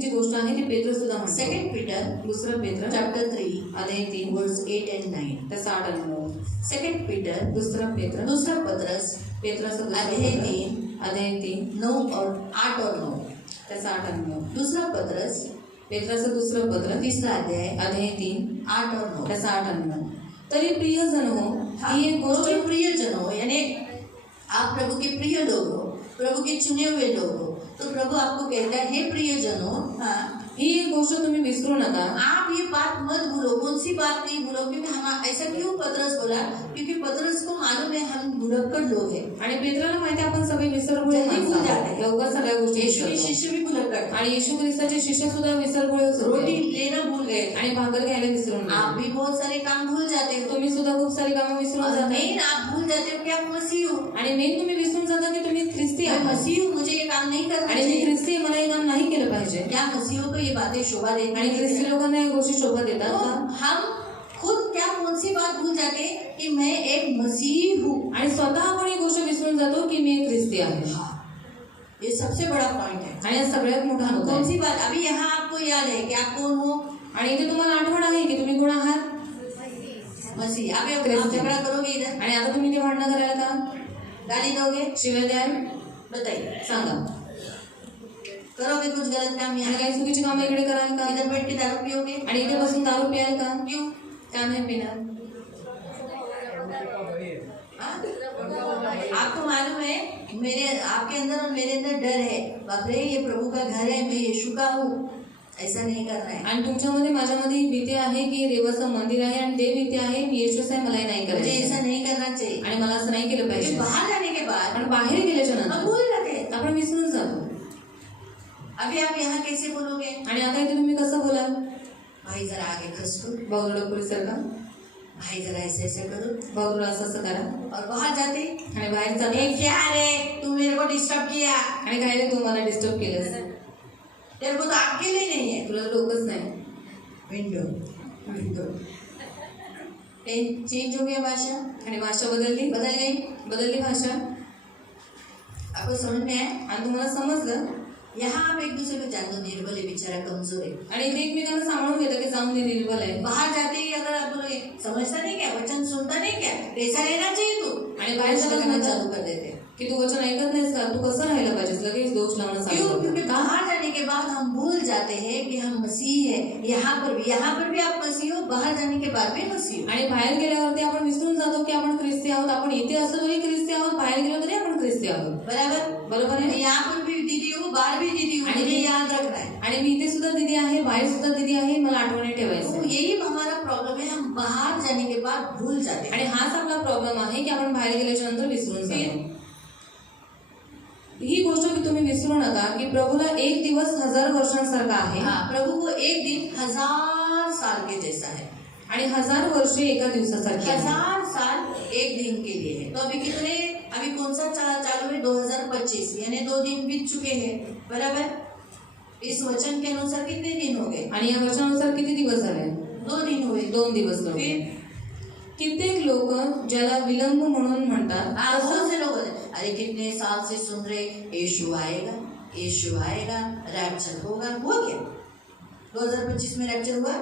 जी गोष्ट आहे ती पेत्र सुद्धा म्हणतो. सेकंड पीटर दुसरं पेत्र चैप्टर 3 अध्याय 3 वर्स 8 and 9। ते 8 आणि 9. सेकंड पीटर दुसरं पेत्र, दूसरा पतरस पेत्राचं दुसरं अध्याय पत्र, 3 अध्याय 3 9 और 8 और 9। ते 8 आणि 9. दूसरा पतरस पेत्राचं दुसरं पत्र, तीसरा अध्याय अध्याय 3 8 और 9। ते 8 आणि 9. तरी प्रियजन हो, ही एक गोष्ट गोष्ट प्रियजन हो, यानी आप प्रभु के प्रिय लोग हो, प्रभु के चुने हुए लोग हो, तो प्रभु आपको कहता है हे प्रियजन हो, हाँ ही एक गोष्ट तुम्ही विसरू नका. आप ये बात मत भूलो. कौन सी बात नहीं भूलो? क्योंकि हम ऐसा क्यों पतरस बोला? क्योंकि पतरस को मालूम है हम भुलक्कड़ लोग हैं. आणि पेत्राला माहिती आहे आपण सगळे विसरभोळे जल्दी माणसं भूल आहोत. जाते. लवकर सगळ्या गोष्टी यीशु के विसरतो. शिष्य भी भुलक्कड़. आणि येशू ख्रिस्ताचे शिष्य सुद्धा विसरभोळेच रोटी होते लेना भूल गए. आणि भाकर घ्यायला विसरून आप गेले. भी बहुत सारे काम भूल जाते हो. तुम्ही सुद्धा खूप सारी कामं विसरून और जाता. मेन आप भूल जाते हो कि आप मसीह हो. आणि मेन तुम्ही विसरून जाता की तुम्ही ख्रिस्ती मैं आहात. मसीह हूँ, मुझे ये काम नहीं करना आणि मी चाहिए. ख्रिस्ती आहे, मला हे काम नाही केलं पाहिजे. क्या मसीहों को ये बातें शोभा देती आणि हैं? ख्रिस्ती लोकांना या गोष्टी शोभा देतात तो का? हम खुद क्या कौन सी बात भूल जाते कि मैं एक मसीह हूँ. आणि स्वतः आपण ही गोष्ट विसरून जातो की मी एक ख्रिस्ती आहे. ये सबसे बड़ा पॉइंट है. आणि हा सगळ्यात मोठा मुद्दा कौन आहे. सी बात? अभी यहाँ आपको याद है कि आप कौन हो? आणि इथे तुम्हाला आठवण आहे की तुम्ही कोण आहात. मसीह. अभी आप क्रिश्चियन. झगड़ा करोगे इधर? आणि आता तुम्ही ते भांडणं करायला का? गाली दोगे? शिव्या द्याल? बताइए. सांगा. करोगे कुछ गलत काम आणि यहाँ? काही चुकीची कामं इकडे कराल का? इधर बैठ के दारू पियोगे? आणि इथे बसून दारू प्याल का? क्यों? का नाही पिणार? हाँ? आपको मालूम है मेरे आपके अंदर और मेरे अंदर डर है. बाप रे, ये प्रभु का घर है, मैं यीशु का हूँ. ऐसा नहीं करना है. आणि तुमच्यामध्ये माझ्यामध्ये ही भीती आहे की देवाचं मंदिर आहे आणि देव इथे आहे, मी येशूच आहे, मला हे नाही मुझे करायचं. ऐसा नहीं करना चाहिए. आणि मला असं नाही केलं लेकिन पाहिजे. बाहर जाने के बाद पण बाहेर गेल्याच्या हम नंतर भूल जाते हैं. आपण विसरून जातो. अभी आप यहाँ कैसे बोलोगे? आणि आता इथे तुम्ही कसं बोलाल? भाई जरा आगे खसको. बघडं पुढे सरका. भाई जरा ऐसे ऐसे करो. बघडं असं असं करा. और बाहर जाते आणि बाहेर जाता. ए क्या रे, तू मेरे को डिस्टर्ब किया. आणि काय रे तू मला डिस्टर्ब केलंस. तेरे को तो अकेले ही नहीं है. तुला डोकंच नाही. विंडो विंडो चेंज हो गया भाषा. आणि भाषा बदलली. बदलली भाषा. आपको समझ में आया? आणि तुम्हाला समजलं. यहाँ आप एक दूसरे को जान दो, निर्बल है बेचारा, कमजोर है. आणि ते एकमेकांना सांभाळून घेतं की जाऊन दे, निर्बल आहे. बाहर जाते ही अगर आप बोलोगे समझता नहीं क्या, वचन सुनता नहीं क्या, कैसा रहना चाहिए तू, आणि बाहेर दोष लगाना जाताना चालू कर देते हैं. की तू वचन ऐकत नाहीस का, तू कसं राहायला पाहिजेस, लगेच दोष लावणं क्यों? चालू क्योंकि करतात. का? बाहर जाने के बाद हम भूल जाते हैं कि हम मसीह है. यहाँ पर भी आप मसीह हो, बाहर जाने के बाद भी मसीह हो. आणि बाहेर गेल्यावरती आपण विसरून जातो की आपण ख्रिस्ती आहोत. आपण इथे असलो तरी ख्रिस्ती आहोत, बाहेर गेलो तरी आपण ख्रिस्ती आहोत. बराबर. बरोबर मैं आहे. यहाँ पर भी दीदी हूँ, बाहर भी दीदी हूँ, मुझे याद रखना है. आणि मी इथे सुद्धा दिदी आहे, बाहेर सुद्धा दिदी आहे, मला आठवणी ठेवायचं. तो यही हमारा प्रॉब्लम है, हम बाहर जाने के बाद भूल जाते हैं. आणि हाच आपला प्रॉब्लेम आहे की आपण बाहेर गेल्याच्या नंतर विसरून जातो. ही गोष्ट तुम्ही विसरू नका की प्रभूला एक दिवस 1000 वर्षांसारखा आहे. हाँ, प्रभु को एक दिन 1000 साल के जैसा है. आणि 1000 वर्षे एका दिवसासारखी आहेत. 1000 साल एक दिन के लिए है. तो अभी कौन सा चालू है? 2025, यानी 2 दिन बीत चुके हैं. बराबर. इस वचन के अनुसार कितने दिन हो गए? आणि या वचनानुसार किती दिवस झाले? 2 दिन हुए. 2 दिवस झाले. फिर कित्येक लोक ज्याला विलंब म्हणून म्हणतात, बहुत से लोग होते हैं, अरे कितने साल से सुन रहे यीशु आएगा, यीशु आएगा, रैप्चर होगा. हुआ क्या? 2025 में रैप्चर हुआ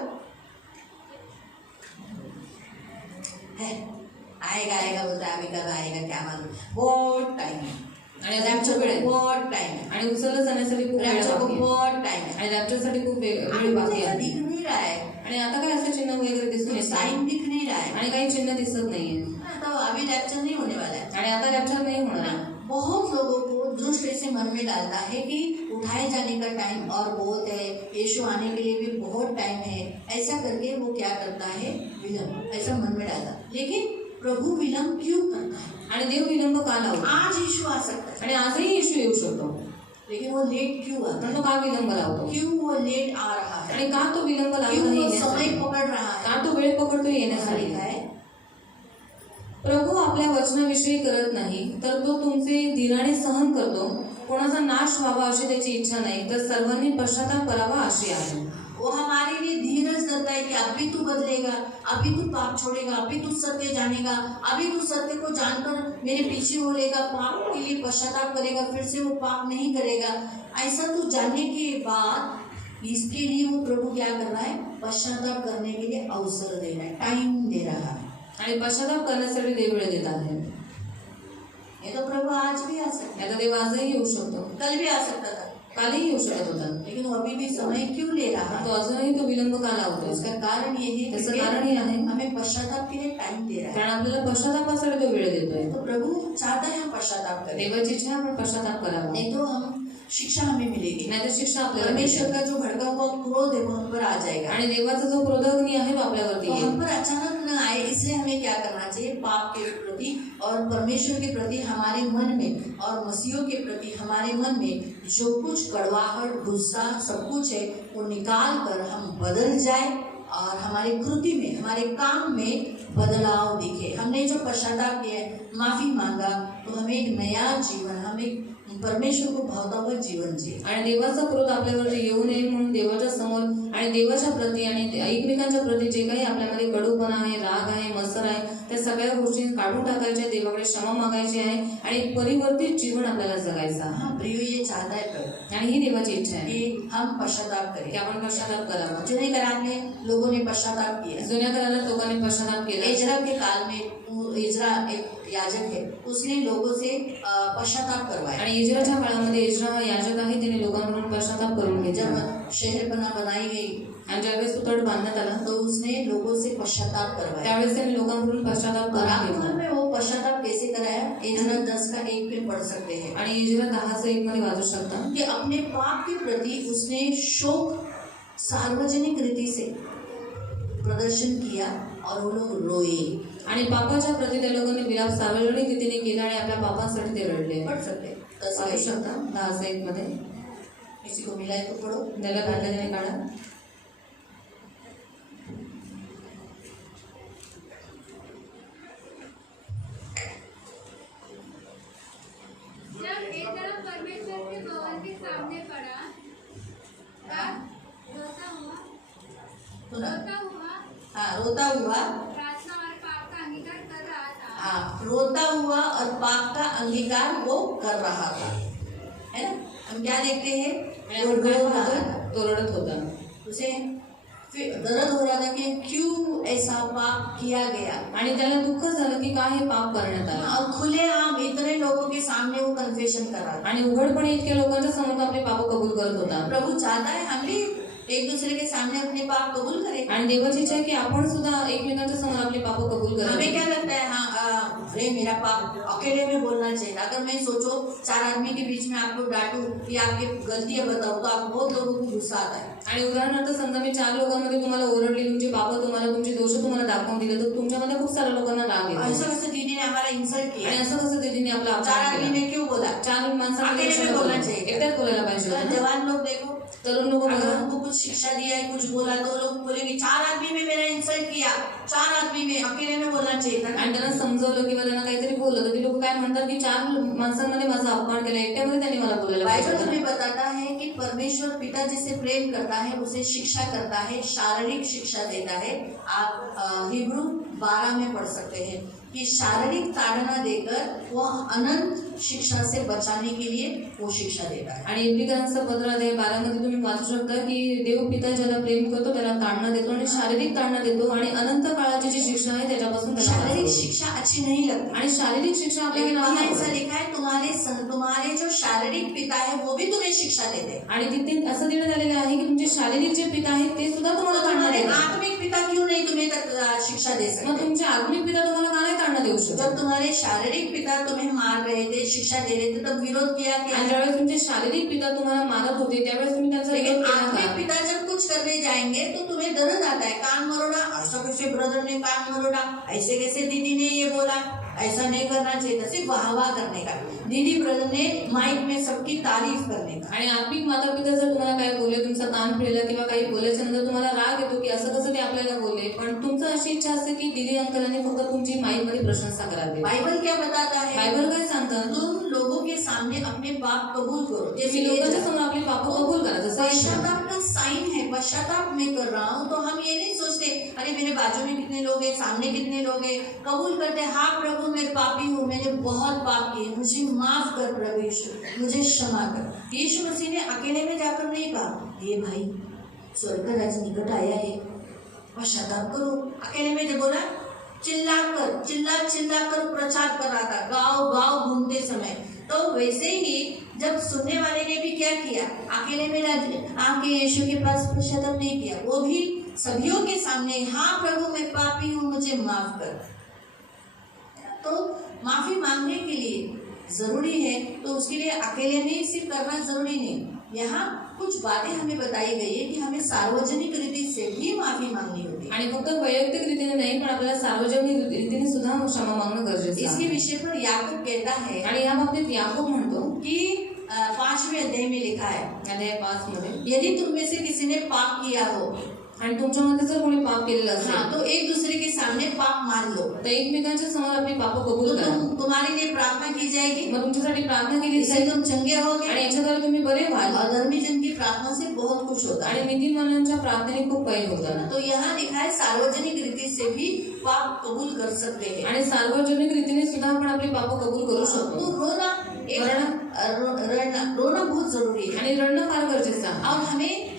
है? आएगा बोलता है. अभी कब आएगा क्या मालूम. बहुत टाइम है. आणि रैप्चर वेळ को बहुत टाइम है. आणि उचललं जाण्यासाठी खूप वेळ रैप्चर को बाकी आहे. बहुत टाइम है. आणि रॅप्चरसाठी खूप वेळ अभी बाकी मुझे ऐसा आहे. दिख नहीं रहा है. आणि आता काय असं चिन्ह वगैरे दिसून येत नाही. टाइम दिख नहीं रहा है. आणि काही चिन्ह दिसत नाहीये. तो अभी रैप्चर नहीं होने वाला है. आणि आता रॅप्चर नाही होणार. बहुत लोगों को दुष्ट ऐसे मन में डालता है कि उठाए जाने का टाइम और बहुत है, यीशु आने के लिए भी बहुत टाइम है. ऐसा करके वो क्या करता है? विलंब ऐसा मन में डालता. लेकिन प्रभु विलंब क्यों करता है? आणि देव विलंब का लावतो? आज यीशु आ सकता है, आणि आजही येशू येऊ शकतो. लेकिन वो लेट क्यों आता पण है? तो का विलंब लावतो? क्यों वो लेट आ रहा है? आणि का तो विलंब लावतो क्यों वो समय येण्यासाठी? पकड़ रहा है? का तो वेळ पकडतो ऐसा येण्यासाठी? लिखा है. प्रभू आपल्या वचनाविषयी करत नाही, तर तो तुमचे धीराने सहन करतो. कोणाचा नाश व्हावा अशी त्याची इच्छा नाही, तर सर्वांनी पश्चाताप करावा अशी आहे. वो हमारे लिए धीरज देता है कि अभी तू बदलेगा, अभी तू पाप छोड़ेगा, अभी तू सत्य जानेगा, अभी तू सत्य को जानकर मेरे पीछे हो लेगा, पाप के लिए पश्चाताप करेगा, फिर से वो पाप नहीं करेगा. ऐसा तू जानने के बाद इसके लिए वो प्रभु क्या कर रहा है? पश्चाताप करने के लिए अवसर दे रहा है, टाइम दे रहा है. आणि पश्चाताप करण्यासाठी देव वेळ देत आहे. ये तो प्रभु आज भी आ सकता है, आता देव आजही येऊ शकतो, कल भी आ सकता था, कालही येऊ शकत होता. लेकिन वो अभी भी समय क्यों ले रहा तो है? अजूनही तो विलंब का लावतो? उसका कारण ये है त्याचं कि कारण हे आहे हमें पश्चाताप के लिए टाइम दे रहा है. कारण आपल्याला पश्चातापासाठी तो वेळ देतोय. तो प्रभु चाहता है हम पश्चाताप करें. देवाची इच्छा आपण पश्चाताप करावा. नहीं तो हम शिक्षा हमें मिलेगी, नाहीतर शिक्षा आपल्याला परमेश्वर मिळेल. का जो भड़का हुआ क्रोध है वो हम पर आ जाएगा। आणि देवाचा जो क्रोधाग्नी आहे तो आपल्यावरती तो येईल. हम पर अचानक न आए, इसलिए हमें क्या करना चाहिए, पाप के प्रति और परमेश्वर के प्रति हमारे मन में और मसीहों के प्रति हमारे मन में जो कुछ कड़वाहट, गुस्सा सब कुछ है वो निकाल कर हम बदल जाए और हमारे कृति में, हमारे काम में बदलाव दिखे। हमने जो पश्चाताप किया है, माफी मांगा, तो हमें एक नया जीवन, हमें परमेश्वर को भावता हुआ जीवन जिए। आणि देवाचा क्रोध आपल्यावरती येऊ नये म्हणून देवाच्या समोर आणि देवाच्या प्रती आणि एकमेकांच्या प्रती जे काही आपल्यामध्ये कडूपणा आहे, राग आहे, मत्सर आहे, त्या सगळ्या गोष्टी काढून टाकायच्या, देवाकडे क्षमा मागायची आहे आणि एक परिवर्तित जीवन आपल्याला जगायचं आहे. हाँ प्रियो, ये चाहता है प्रभु आणि ही देवाची इच्छा आहे कि हम पश्चाताप की करें। आपण पश्चाताप करावा. जुने करार में लोगों ने पश्चाताप किया। जुन्या काळात लोकांनी पश्चाताप केला. इजरा के काल में इजरा एक याजक है, उसने लोगों से पश्चाताप करवाया। आणि इजराच्या काळामध्ये इजरा हा याजक आहे, त्याने लोकांकडून पश्चाताप करून घेतला. जब शहरपना बनाई गई आणि ज्यावेळेस तो तट बांधण्यात आला तो उसने लोगों से पश्चाताप करवाया। त्यावेळेस त्याने लोकांकडून पश्चाताप और करून आखिर घेतला. में वो पश्चाताप कैसे कराया, इजरा 10 का 1 पे पढ़ सकते हैं आणि इजरा 10:1 मध्ये वाचू शकता कि अपने पाप के प्रति उसने शोक सार्वजनिक रीति से प्रदर्शन किया और वो लोग रोए। आणि पापाच्या प्रती त्या लोकांनी विलाप सार्वजनिक रीतीने केला आणि आपल्या पापांसाठी ते रडले. पढ़ सकते हैं 10 का वाचू 1। शकता 10:1 मध्ये. किसी को मिला है तो पढ़ो। त्याला काढला त्याने काढा. जब एक तरफ परमेश्वर के भवन के सामने पड़ा, तब रोता हुआ सुना? प्रार्थना रोता हुआ और पाप का अंगीकार कर रहा था। रोता हुआ और पाप का अंगीकार वो कर रहा था, है ना। हम क्या देखते हैं, आणि वो आपण काय रो रहा पाहतो? था, तो रडत होता. उसे फिर दर्द हो रहा था कि क्यों ऐसा पाप किया गया। आणि त्याला दुःख झालं की का हे पाप करण्यात आलं. और खुलेआम इतने लोगों के सामने वो कन्फेशन कर रहा था। आणि उघडपणे इतक्या लोकांच्या समोर तो आपले पाप कबूल करत होता. प्रभु चाहता है हम भी एक दूसरे के सामने अपने पाप कबूल करें। आणि देवाची इच्छा आहे की आपण सुद्धा एकमेकांच्या समोर आपले पाप कबूल हमें करावे. क्या लगता है, अरे मेरा पाप अकेले में बोलना चाहिए। अगर मैं सोचो 4 आदमी के बीच में आपको डांटूं या आपकी गलतियां बताऊं तो आप बहुत लोगों को गुस्सा आता है। आणि उदाहरणार्थ समजा मी 4 लोकांमध्ये तुम्हाला ओरडली, तुमचे पाप तुम्हाला, तुमचे दोष तुम्हाला दाखवून दिले, तर तुमच्यामध्ये खूप साऱ्या लोकांना राग येतो. ऐसा कैसे दीदी ने हमारा इंसल्ट किया, आणि असं कसं दीदीने आपला 4 अपमान आदमी केला. में क्यों बोला। 4 माणसांमध्ये अकेले में कशाला बोलना बोलला? चाहिए। एकट्यात बोलायला पाहिजे तो होतं ना. जवान लोग देखो, तरुण लोक अगर बघा, हमको कुछ शिक्षा दिया है, कुछ बोला तो लोग बोलेंगे 4 आदमी में मेरा इंसल्ट किया, 4 आदमी में, अकेले में बोलना चाहिए था ना। आणि त्यांना समजवलं किंवा त्यांना काहीतरी बोललं तर ते लोक काय म्हणतात की 4 माणसांमध्ये माझा अपमान केला, एकट्यामध्ये त्यांनी मला बोलायला पाहिजे बाइबल होतं ना. हमें बताता है कि परमेश्वर पिता जिसे प्रेम करता है उसे शिक्षा करता है, शारीरिक शिक्षा देता है। आप हिब्रू 12 में पढ़ सकते हैं कि शारीरिक ताड़ना देकर वो अनंत शिक्षा से बचाने के लिए वो शिक्षा देता है। आणि इब्रिकांचं पत्र अध्याय 12 मध्ये तुम्ही वाचू शकता की देव पिता ज्याला प्रेम करतो त्याला ताडना देतो आणि शारीरिक ताडना देतो आणि अनंत काळाची जी शिक्षा आहे त्याच्यापासून त्याला शारीरिक वाचवतो. शिक्षा अच्छी नहीं लगती, आणि शारीरिक शिक्षा आपल्याला लेकिन वहाँ नाही ऐसा आवडत. लिखा है तुम्हारे जो शारीरिक पिता है वो भी तुम्हें शिक्षा देते हैं। आणि तिथे असं देण्यात आलेलं आहे की तुमचे शारीरिक जे पिता आहेत ते सुद्धा तुम्हाला ताडना तुम्हारे देतात. आत्मिक पिता क्यों नहीं तुम्हें शिक्षा दे मग सकते। तुमचे आत्मिक पिता तुम्हाला का नाही ताडना देऊ शकत. जब तुम्हारे शारीरिक पिता तुम्हें मार रहे थे, शिक्षा दे रहे थे, तब विरोध किया आणि क्या। ज्यावेळेस तुमचे शारीरिक पिता तुम्हाला मारत होते त्यावेळेस तुम्ही त्यांचा लेकिन विरोध केला आत्मिक का? पिता जब कुछ करने जाएंगे तो तुम्हें दर्द आता है, कान मरोड़ा, ऐसा कैसे ब्रदर ने कान मरोड़ा, ऐसे कैसे दीदी ने ये बोला, ऐसा नहीं करना चाहिए था। सिर्फ वाहवाह करने का, दीदी ब्रदर ने माइक में सबकी तारीफ करने का। आणि आत्मिक माता पिता जर तुम्हाला काय बोलले, तुमचा कान फिरला किंवा काही बोलायच्या नंतर तुम्हाला राग येतो की असं कसं ते आपल्याला बोलले, पण तुमचं अशी इच्छा असते की दीदी अंकलांनी फक्त तुमची माईकमध्ये प्रशंसा करावी. बाइबल क्या बताता है, बायबल काय सांगतं, तुम लोगों के सामने अपने पाप कबूल करो। तुम्ही जैसे लोकांच्या ये समोर आपले पाप कबूल करा. जसं येशू. पश्चाताप का साइन है, पश्चाताप मैं कर रहा हूँ, तो हम ये नहीं सोचते अरे मेरे बाजू में कितने लोग हैं, सामने कितने लोग हैं, कबूल करते, हाँ प्रभु मैं पापी हूँ, मैंने बहुत पाप किए, मुझे माफ कर प्रभु यीशु, मुझे क्षमा कर। यीशु मसीह ने अकेले में जाकर नहीं कहा ये भाई स्वर्ग का राज्य निकट आया है, पश्चाताप करो। अकेले में जब बोला चिल्ला कर प्रचार कर रहा था गांव गांव घूमते समय। तो वैसे ही जब सुनने वाले ने भी क्या किया, अकेले में आके यीशु के पास पश्चाताप नहीं किया, वो भी सभियों के सामने हाँ प्रभु मैं पापी हूँ, मुझे माफ कर। तो माफी मांगने के लिए जरूरी है तो उसके लिए अकेले नहीं सिर्फ करना जरूरी नहीं। यहाँ कुछ बातें हमें बताई गई है कि हमें सार्वजनिक रीति से भी माफी मांगनी होती है। आणि फक्त वैयक्तिक रीतीने नाही पण आपल्याला सार्वजनिक रीतीने सुद्धा क्षमा मागणं गरजेचं इसके आहे। विषय पर याकूब कहता है आणि या बाबतीत याकूब म्हणतो कि 5वें अध्याय में लिखा है, अध्याय 5 मध्ये, यदि तुम में से किसी ने पाप किया हो आणि तुमच्यामध्ये जर कोणी पाप केलेलं असेल हाँ, तो एक दूसरे के सामने पाप मान लो, तर एकमेकांच्या समोर आपली पाप तो कबूल करा, तुम्हारे लिए प्रार्थना की जाएगी, मग तुमच्यासाठी प्रार्थना केली इससे जाईल तुम चंगे आणि होगे। याच्याद्वारे तुम्ही बरे व्हाल। और धर्मी जन की प्रार्थना से बहुत कुछ होता है। आणि नीतिमानांच्या प्रार्थनेने खूप काही होतं तो यहाँ लिखा है सार्वजनिक रीति से भी पाप कबूल कर सकते हैं। आणि सार्वजनिक रीतीने सुद्धा आपण आपली पाप कबूल करू तो शकतो। रोना रोना बहुत जरूरी है। आणि रडणं फार गरजेचं आहे। और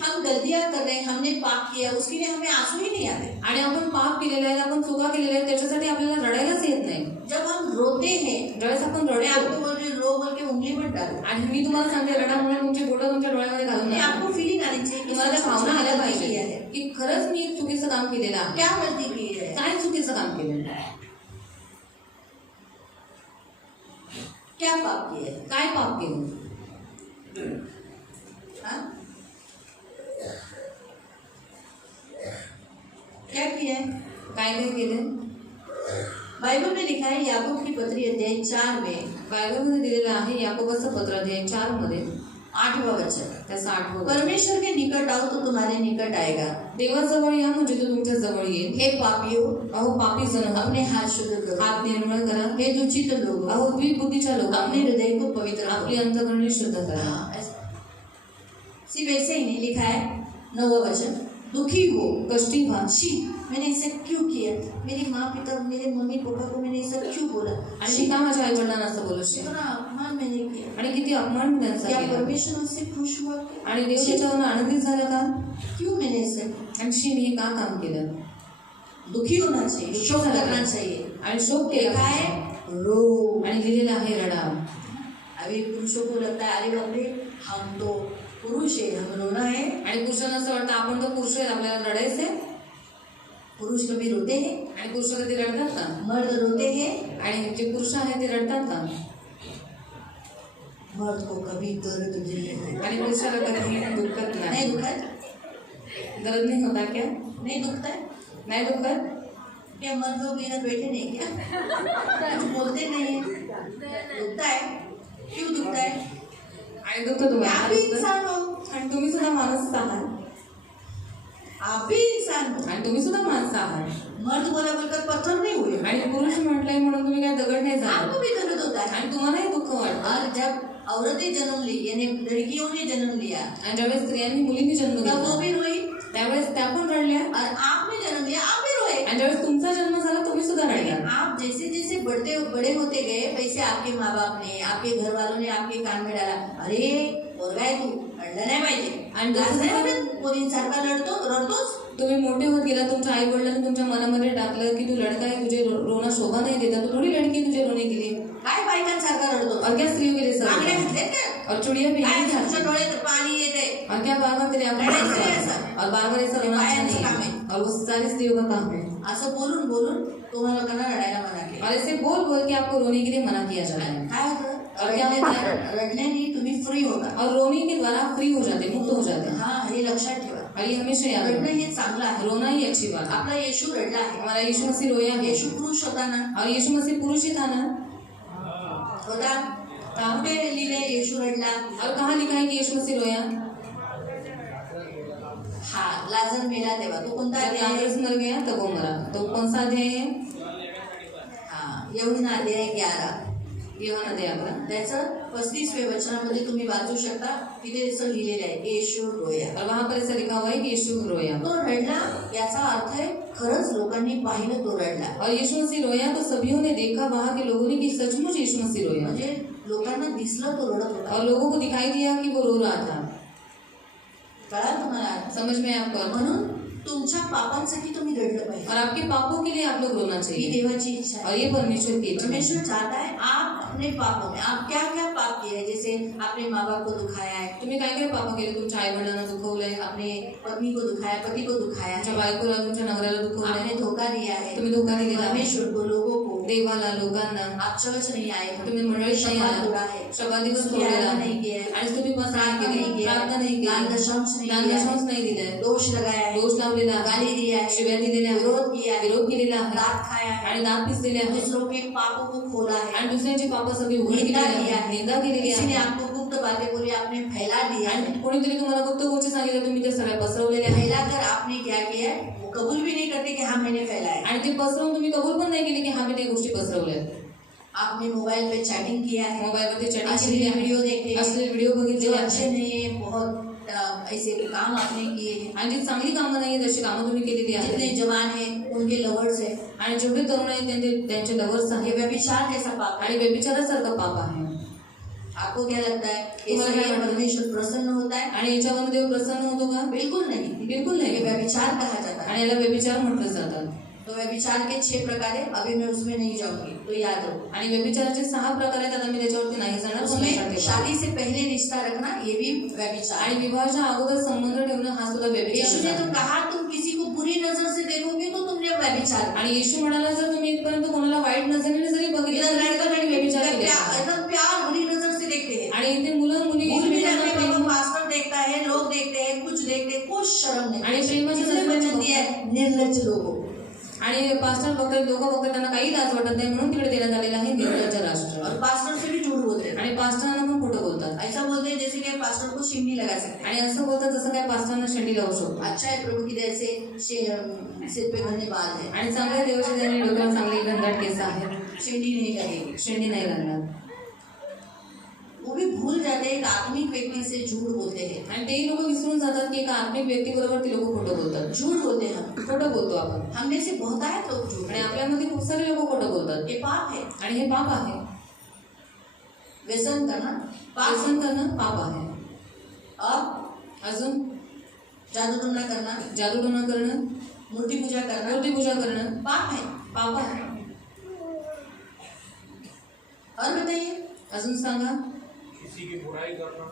हम गलतियां कर रहे हैं, हमने पाप किया, उसके लिए हमें आंसू ही नहीं आते। आणि आपण पाप केलेले आहेत, आपण चुका केलेल्या आहेत, त्याच्यासाठी आपल्याला रडायलाच येत नाही। जब हम रोते हैं, ज्यावेळेस आपण मैं आपको रडतो बोल रही हूँ, रो बोल के उंगली मत डालो। आणि मी तुम्हाला सांगते रडा म्हणून तुमची बोटं तुमच्या डोळ्यामध्ये घालून नहीं, नका। आपको फीलिंग आनी चाहिए कि तुम्हाला त्या सचमुच भावना मैंने आल्या गलती किया पाहिजे है। की खरंच मी एक चुकीचं काम केलेलं आहे। क्या गलती की है? काय चुकीचं काम केलेलं आहे? क्या पाप किया है? काय पाप केलं? हाँ? क्या किया है? काय काय केलं? बाइबल में लिखा है याकूब की पत्री अध्याय 4 में बायबलमध्ये दिलेलं आहे याकोबाचं पत्र अध्याय 4 मध्ये 8वां वचन, त्याचा 8वां वचन, परमेश्वर के निकट आओ तो तुम्हारे निकट आएगा। देवाजवळ या म्हणजे तो तुमच्या जवळ येईल। हे पापियों, अहो पापी जन, अपने हाथ शुद्ध करो। हात निर्मळ करा। हे दूषित लोग, अहो द्विबुद्धीच्या अपने लोकांनी हृदय को पवित्र आपली करो। अंतःकरणे शुद्ध करा। हाँ, सिर्फ ऐसे ही नहीं, लिखा है 9वां वचन, दुखी हो, कष्टी व्हा। शी मैंने ऐसा क्यों किया, मेरे माँ पिता मेरे मम्मी पापा को मैंने ऐसा क्यों बोला, आणि मी का माझ्या आईवडिलांना असं बोलू शकतो? इतना अपमान मैंने किया। आणि किती अपमान मी त्यांचा क्या केला? परमेश्वर उससे खुश हुआ क्या? आणि देव त्याच्यावरून आनंदित झाला का? क्यों मैंने ऐसा किया? आणि शी मी हे का काम केलं? दुखी होना चाहिए, शोक करना चाहिए। आणि शोक लिखा केला है रो। आणि लिहिलेलं आहे रडा। अभी पुरुषों को लगता है अरे बाप रे हम तो पुरुष है, हम रोना है। आणि पुरुषांना असं वाटतं आपण तर पुरुष आहेत, आपल्याला रडायचंय। पुरुष कभी रोते हैं? आणि पुरुष कधी रडतात का? मर्द रोते हैं? आणि जे पुरुष आहेत ते रडतात का? मर्द को कभी दर्द नहीं होता। आणि पुरुषाला कधी दुखत नाही। नहीं दुखा? दर्द नहीं होता क्या? नहीं दुखता है? नाही दुखत? क्या मर्द लोग इधर बैठे नहीं क्या? कुछ बोलते नहीं है? दुखता है? क्यों दुखता है? आणि दुखत तुम्हाला आप भी इंसान हो, आणि तुम्ही सुद्धा माणूस आहात। आप भी इंसान हो। आणि तुम्ही सुद्धा माणसं आहात। मर्द बोला बोलकर पत्थर नहीं हुए, आणि पुरुष म्हटलंय म्हणून तुम्ही काय दगड नाही झाला। आपको भी दर्द होता है। आणि तुम्हालाही दुःख वाटतं। और जब औरतें जन्म ली, यानी लड़कियों ने जन्म लिया, आणि ज्यावेळेस स्त्रियांनी मुलींनी जन्म तब वो घेतला भी रोई। त्यावेळेस त्या पण रडल्या। और आपने जन्म लिया, आप भी रोए। आणि ज्यावेळेस तुमचा जन्म झाला तुम्ही सुद्धा रडल्या। आप जैसे जैसे बड़े होते गए वैसे आपके माँ बाप ने, आपके घर वालों ने आपके कान में डाला, अरे पोरगा आहे तू, रडलं नाही पाहिजे। आणि जसं असं नाही म्हणत, पोरींसारखा रडतोच। तुम्ही मोठे होत गेला, तुमच्या आई वडिलांनी तुमच्या मनामध्ये टाकलं की तू लडका आहे, तुझे रोना शोभा नाही देता, तू थोडी लडकी तुझे रोने के लिए। काय बायकांसारखा रडतो? और क्या स्त्रियों के लिए सब आंगड्या घातल्यात का? और चुड़िया भी काय नहीं तुमच्या खाती। डोळ्यात पाणी येते? और क्या बार बार तेरे आंखों में लड़ाई आंसू ऐसा। आते हैं। और बार बार ऐसा रोना अच्छा बायांचं नहीं काम है। आहे। और वो सारी स्त्रियों का काम है। असं बोलून बोलून तुम्हाला लोकांना रडायला मना केलं। और ऐसे बोल बोल के आपको रोने के लिए मना किया जाता है। काय होतं? और क्या होता है? रडण्याने तुम्ही फ्री होता। और रोने के द्वारा फ्री हो जाते, मुक्त हो जाते हैं। हाँ, हे लक्षात ठेवा। और ये हमेशा याद रडणं रखना, हे चांगलं आहे। रोना ही अच्छी बात है। आपला येशू रडला आहे। हमारा यीशु मसीह रोया है। येशू पुरुष होता ना? और यीशु मसीह पुरुष ही था ना? होता? कुठे लिहिले येशू रडला? और कहाँ लिखा है कि यीशु मसीह रोया? हा, लाजर मेला तेव्हा। तो कोणता जब अध्याय आहे? लाजरस मर गया तब वो मरा। तो कौन सा अध्याय है? हा, यूहन्ना अध्याय 11। यूहन्ना अध्याय 11 त्याचं 35व्या वचनामध्ये तुम्ही वाचू शकता, तिथे असं लिहिलेलं आहे, येशू रोया। और वहाँ पर ऐसा लिखा हुआ है कि यीशु रोया। तो रडला याचा अर्थ आहे खरंच लोकांनी पाहिलं तो रडला। और यीशु मसीह रोया तो सभी ने देखा वहाँ के लोगों ने कि सचमुच यीशु मसीह रोया। म्हणजे लोकांना दिसलं तो रडत होता। और लोगों को दिखाई दिया कि वो रो रहा था। कळालं तुम्हाला? समझ में आपको? म्हणून तुमच्या पापांसाठी तुम्ही रडलं पाहिजे। और आपके पापों के लिए आप लोग रोना ही चाहिए। देवाची इच्छा और है। ये परमेश्वर की इच्छा है। परमेश्वर चाहता है आप अपने पापों में, आप क्या क्या पाप किए हैं, जैसे आपने माँ बाप को दुखाया है, तुम्ही काय काय पाप केले? तुमच्या आई वडिलांना दुखवलंय, अपने पत्नी को दुखाया, पति को दुखाया तुमच्या है, बायकोला तुमच्या नवऱ्याला दुखवलंय, आपने धोखा दिया है तुम्ही धोका दिलेला आहे, परमेश्वर को, लोगों को, देवाला, लोकांना आप चर्च नहीं आए हो, तुम्ही मंडळीत नाही शब्बात तोड़ा आला, है, शब्दात दिवस स्तुति तोडलेला आराधना आहे नहीं किया है, आणि स्तुती उपासना प्रार्थना नाही नहीं केली, किया है, प्रार्थना नाही दान केली, दशांश नहीं दान दिया है, दशांश नाही दिलाय, दोष लगाया है, दोष लावलेला आहे, गाली दिया है, शिव्या दिलेल्या आहेत, विरोध किया है, विरोध केलेला आहे दांत खाया है, आणि दात पिसलेले आहे दूसरों के पापों को खोला है, आणि दुसऱ्यांची पाप सगळी उघड केलेली निंदा आहे, किया है, निंदा केलेली किसी ने आहे आपको गुप्त बातें बोली, आपने फैला दिया है, आणि कोणीतरी तुम्हाला फक्त गोष्टी सांगितल्या, तुम्ही ते सगळ्या पसरवलेल्या आहे फैला कर आपने क्या किया है, वो कबूल भी नहीं करते कि हाँ मैंने फैलाया है। आणि ते पसरवून तुम्ही कबूल पण नाही केली की हा मी त्या गोष्टी पसरवल्या, आपने मोबाइल पे चैटिंग किया है, मोबाईलवरती चॅटिंग अश्लील केलेली वीडियो आहे, देखे, असलेले व्हिडिओ जो बघितलेले अच्छे आहेत नहीं है, बहुत ऐसे काम आपने किए हैं, आणि जी चांगली कामं नाही तशी कामं तुम्ही केलेली जितने आहेत जवान हैं उनके लवर्स हैं, आणि जेवढे तरुण आहेत त्यांचे लवर्स ये आहेत व्यभिचार जैसा पाप है। आणि व्यभिचारासारखं पाप आहे आपको क्या लगता है तुम्हाला इससे काय वाटतं? परमेश्वर प्रसन्न होता है? आणि याच्यावर देव प्रसन्न होतो का? बिल्कुल नहीं, बिलकुल ये नाही व्यभिचार कहा जाता है। आणि याला व्यभिचार म्हटलं जातं तो व्यभिचार के 6 प्रकार है, अभी मैं उसमें नहीं जाऊंगी, तो याद रखो। आणि व्यभिचाराचे 6 प्रकार आहेत, आता मी त्याच्यावरती नाही जाणार, उसमें लक्षात ठेवा. शादी से पहले रिश्ता रखना ये भी व्यभिचार आणि है। विवाहाच्या अगोदर संबंध ठेवणं हा सुद्धा यीशु ने व्यभिचार तो आहे. कहा तुम किसी को बुरी नजर से देखोगे तो तुमने व्यभिचार किया। आणि येशू म्हणाला जर तुम्ही इथपर्यंत कोणाला वाईट नजरेने जरी बघितलं तरी सुद्धा त्यांनी व्यभिचार केलेला आहे. एकदम प्यार बुरी नजर से देखते हैं, आणि इथे मुलं मुली भूल भी जाते हैं, प्रेम- पास्टर देखता है, लोग देखते हैं, कुछ देखते हैं, कुछ शर्म नहीं। आणि प्रेमाची किसने नजरेने वचन दिया है? निर्लज्ज लोगों को। आणि पास्टर बघतात, लोक बघतात, त्यांना काही लाज वाटत नाही म्हणून तिकडे देण्यात आलेलं आहे निर्लज्ज राष्ट्र. और पास्टर से भी झूठ बोलते हैं, आणि पास्टरांना पण खोटं बोलतात ऐसा बोलते हैं जैसे कि पास्टर को शिंडी लगा सकते हैं। आणि असं बोलतात जसं काय पास्टरांना शेंडी लावू शकतो. अच्छा है प्रभु की दया से सिर पे घने बाल है, आणि चांगल्या देवाची त्यांनी डोक्यावर चांगली घनदाट केस आहेत, शिंडी नहीं लगेगी। शेंडी नाही लागणार. वो भी भूल जाते हैं एक आत्मिक व्यक्ति से झूठ बोलते हैं, आणि तेही लोक विसरून जातात की एका आत्मिक व्यक्तीबरोबर ती लोक खोटं बोलतात. झूठ बोलते हैं हम, खोटं बोलतो आपण हम में से बहुत आए लोग झूठ, आणि आपल्यामध्ये खूप सारे लोक खोटं बोलतात ये पाप है। आणि हे पाप आहे. व्यसन करना पाप है। व्यसन करणं पाप आहे. और अजून जादू टोना करना, जादूटोणा करणं, मूर्ति पूजा करना मूर्ती पूजा करणं पाप है। पाप आहे. और बताइए, अजून सांगा. किसी की बुराई करना,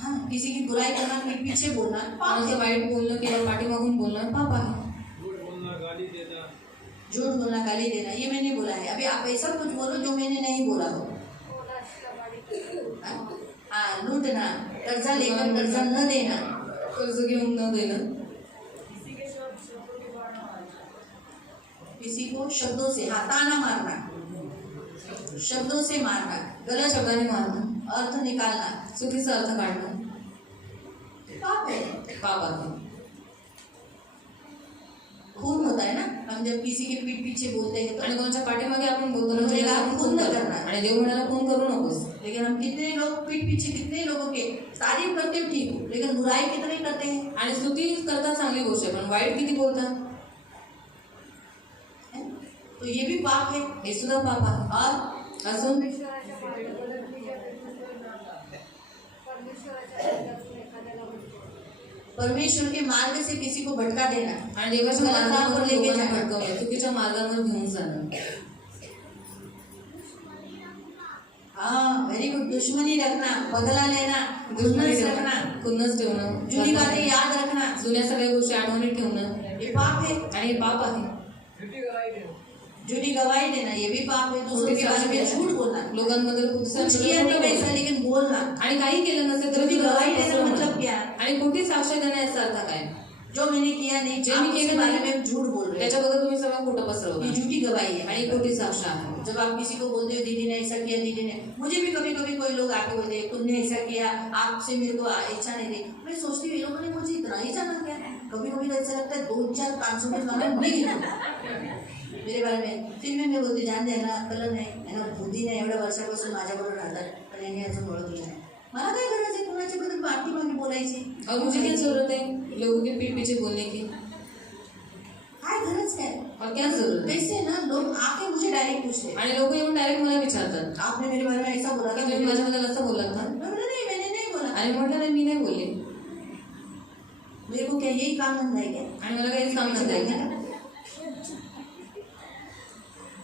हाँ किसी की बुराई करना, पीठ पीछे बोलना पाप कोणाचं है। वाईट बोलणं किंवा पाठीमागून बोलणं पाप आहे. झूठ बोलना, गाली देना, झूठ बोलना, गाली देना, ये मैंने बोला है। अभी आप ऐसा कुछ बोलो जो मैंने नहीं बोला हो। हाँ लूटना, कर्जा लेकर कर्जा न देना, कर्ज घेऊन न देणं, किसी को शब्दों से, हाँ ताना मारना, शब्दों से मारना, गलत शब्दाने मारणं, अर्थ निकालना चुकीचा अर्थ काढणं पाप है। पाप आहे. खून होता है ना, हम जब किसी के पीठ पीछे बोलते हैं आणि तो, कोणाच्या पाठीमागे आपण बोलतो ना, म्हणजे त्याला आपण खून खून न करू. करणार. आणि देव म्हणाला खून करू नकोस. लेकिन हम कितने लोग पीठ पीछे, कितने लोगों के तारीफ करते हो ठीक हो, लेकिन बुराई कितने करते हैं, आणि स्तुती करता चांगली गोष्ट आहे, पण वाईट किती बोलतात है? तो ये भी पाप है। हे सुद्धा पाप आहे. और अजून परमेश्वर के मार्ग से किसी को भटका देना, आणि देवाच्या गलत मार्गावर मार्गावर लेके लोकांना जाणं. भटकवणे, चुकीच्या मार्गावर घेऊन जाणं. हाँ वेरी गुड। दुश्मनी रखना, बदला लेना, दुश्मनी रखना, खुन्नस ठेवणं, जुनी बातें याद रखना, जुन्या सगळ्या गोष्टी आठवणीत ठेवणं, ये पाप है। आणि हे पाप आहे. झूठी गवाही देना, झूठी गवाही देना, ये भी पाप है। दूसरों के बारे में झूठ बोलना, लोकांबद्दल खूप कुछ किया नहीं वैसा लेकिन बोलना, आणि काही केलं नसेल तरी झूठी सुद्धा गवाही असं देना बोलणं. मतलब क्या? आणि खोटी साक्ष देणं याचा अर्थ काय? जो मैंने किया नहीं, जे आप मी उसके केलं बारे नाही, में झूठ बोल रहे हो, त्याच्याबद्दल तुम्ही सगळं खोटं ये पसरवता झूठी गवाही है। आणि खोटी साक्ष आहे. जब आप किसी को बोलते हो दीदी ने ऐसा किया, दीदी ने, मुझे भी कभी कभी कोई लोग आके बोलते हैं तुमने ऐसा किया, आपसे मेरे को इच्छा नहीं थी। मैं सोचती हूँ ये लोगों ने मुझे इतना ही जाना क्या? कभी कभी तो ऐसा लगता है 2-4-500 के गाने नहीं गिना मेरे बारे में। फिर मैं बोलते जान दे ना, कलर नाही यांना बुद्धी नाही, एवढ्या वर्षापासून माझ्याबरोबर राहतात पण यांनी अजून ओळखलं नाही। मला काय गरज आहे कुणाच्याबद्दल बाकी मागे बोलायची? और मुझे क्या जरूरत है लोगों के पीठ पीछे बोलने की? काय गरज काय? और क्या जरूरत है? वैसे ना लोग आके मुझे डायरेक्ट पूछते आणि लोक येऊन डायरेक्ट मला विचारतात आपने मेरे बारे में ऐसा बोला की था? तुम्ही माझ्याबद्दल असं बोललात का? मैं बोला नहीं मैंने नहीं बोला। आणि म्हटलं नाही, मी नाही बोलले. मेरे को क्या यही काम धंधा है क्या? आणि मला काही काम करता येईल का?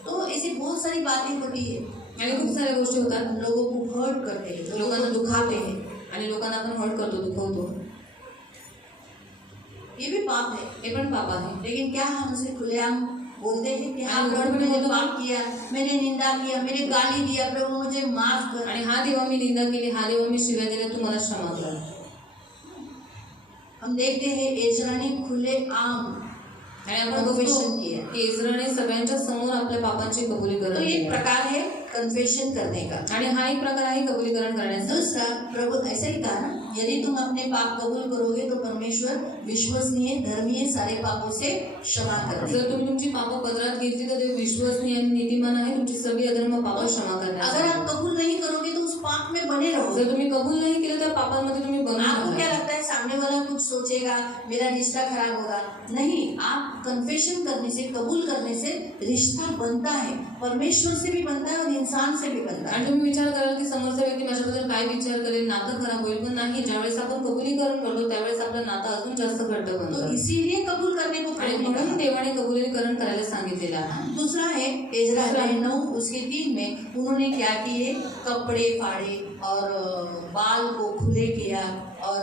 तो ऐसी बहुत सारी बातें होती है, आणि खूप साऱ्या गोष्टी होतात, लोगों को हर्ट करते हैं, लोगों को दुखाते हैं, आणि लोकांना आपण हर्ट करतो, दुखवतो. ये भी पाप है। हे पण पाप आहे. लेकिन क्या हम उसे खुलेआम बोलते हैं कि हाँ आणि प्रभु उघडपणे मैंने बोलतो पाप किया, मैंने निंदा किया, मैंने गाली दिया, प्रभु मुझे माफ कर। आणि हा देवा मी निंदा केली, हा देवा मी शिव्या दिल्या, तू मला क्षमा कर. हम देखते हैं एजरा ने खुले आम आणि आपण कन्फेशन बघतो किया। की इस्रायलने सगळ्यांच्या समोर आपल्या पापांची कबुलीकरण तो एक केलं. प्रकार है कन्फेशन करने का। आणि हा एक प्रकार आहे कबुलीकरण करण्याचा. दूसरा, प्रभु ऐसा ही कहा ना, यदि तुम अपने पाप कबूल करोगे तो परमेश्वर विश्वसनीय धर्मीय सारे पापों से क्षमा कर जर तुम्ही तुमची पापं पदरात घेतली तर देव विश्वसनीय आणि नीतिमान आहे, तुमची सगळी अधर्म पाप क्षमा अगर करण्यासाठी. आप कबूल नहीं करोगे तो उस पाप में बने रहोगे। जर तुम्ही कबूल नाही केलं तर पापांमध्ये तुम्ही बनून आपको क्या राहाल. लगता है सामने वाला कुछ सोचेगा, मेरा रिश्ता खराब होगा? नहीं, आप कन्फेशन करने से, कबूल करने से रिश्ता बनता है, परमेश्वर से भी बनता है और इंसान से भी बनता है। आणि तुम्ही विचार कराल की समोरचा व्यक्ती माझ्याबद्दल काय विचार करेल, नातं खराब होईल, पण नाही, ज्यावेळेस आपण कबुलीकरण करतो त्यावेळेस आपलं नातं अजून जास्त घट्ट तो बनतं. इसीलिए कबूल करने को आणि प्रभु ने म्हणून कहा। देवाने कबुलीकरण करायला सांगितलेलं आहे. दूसरा है एजरा 9 उसके 3 में उन्होंने क्या किए, कपड़े फाड़े और बाल को खुले किया और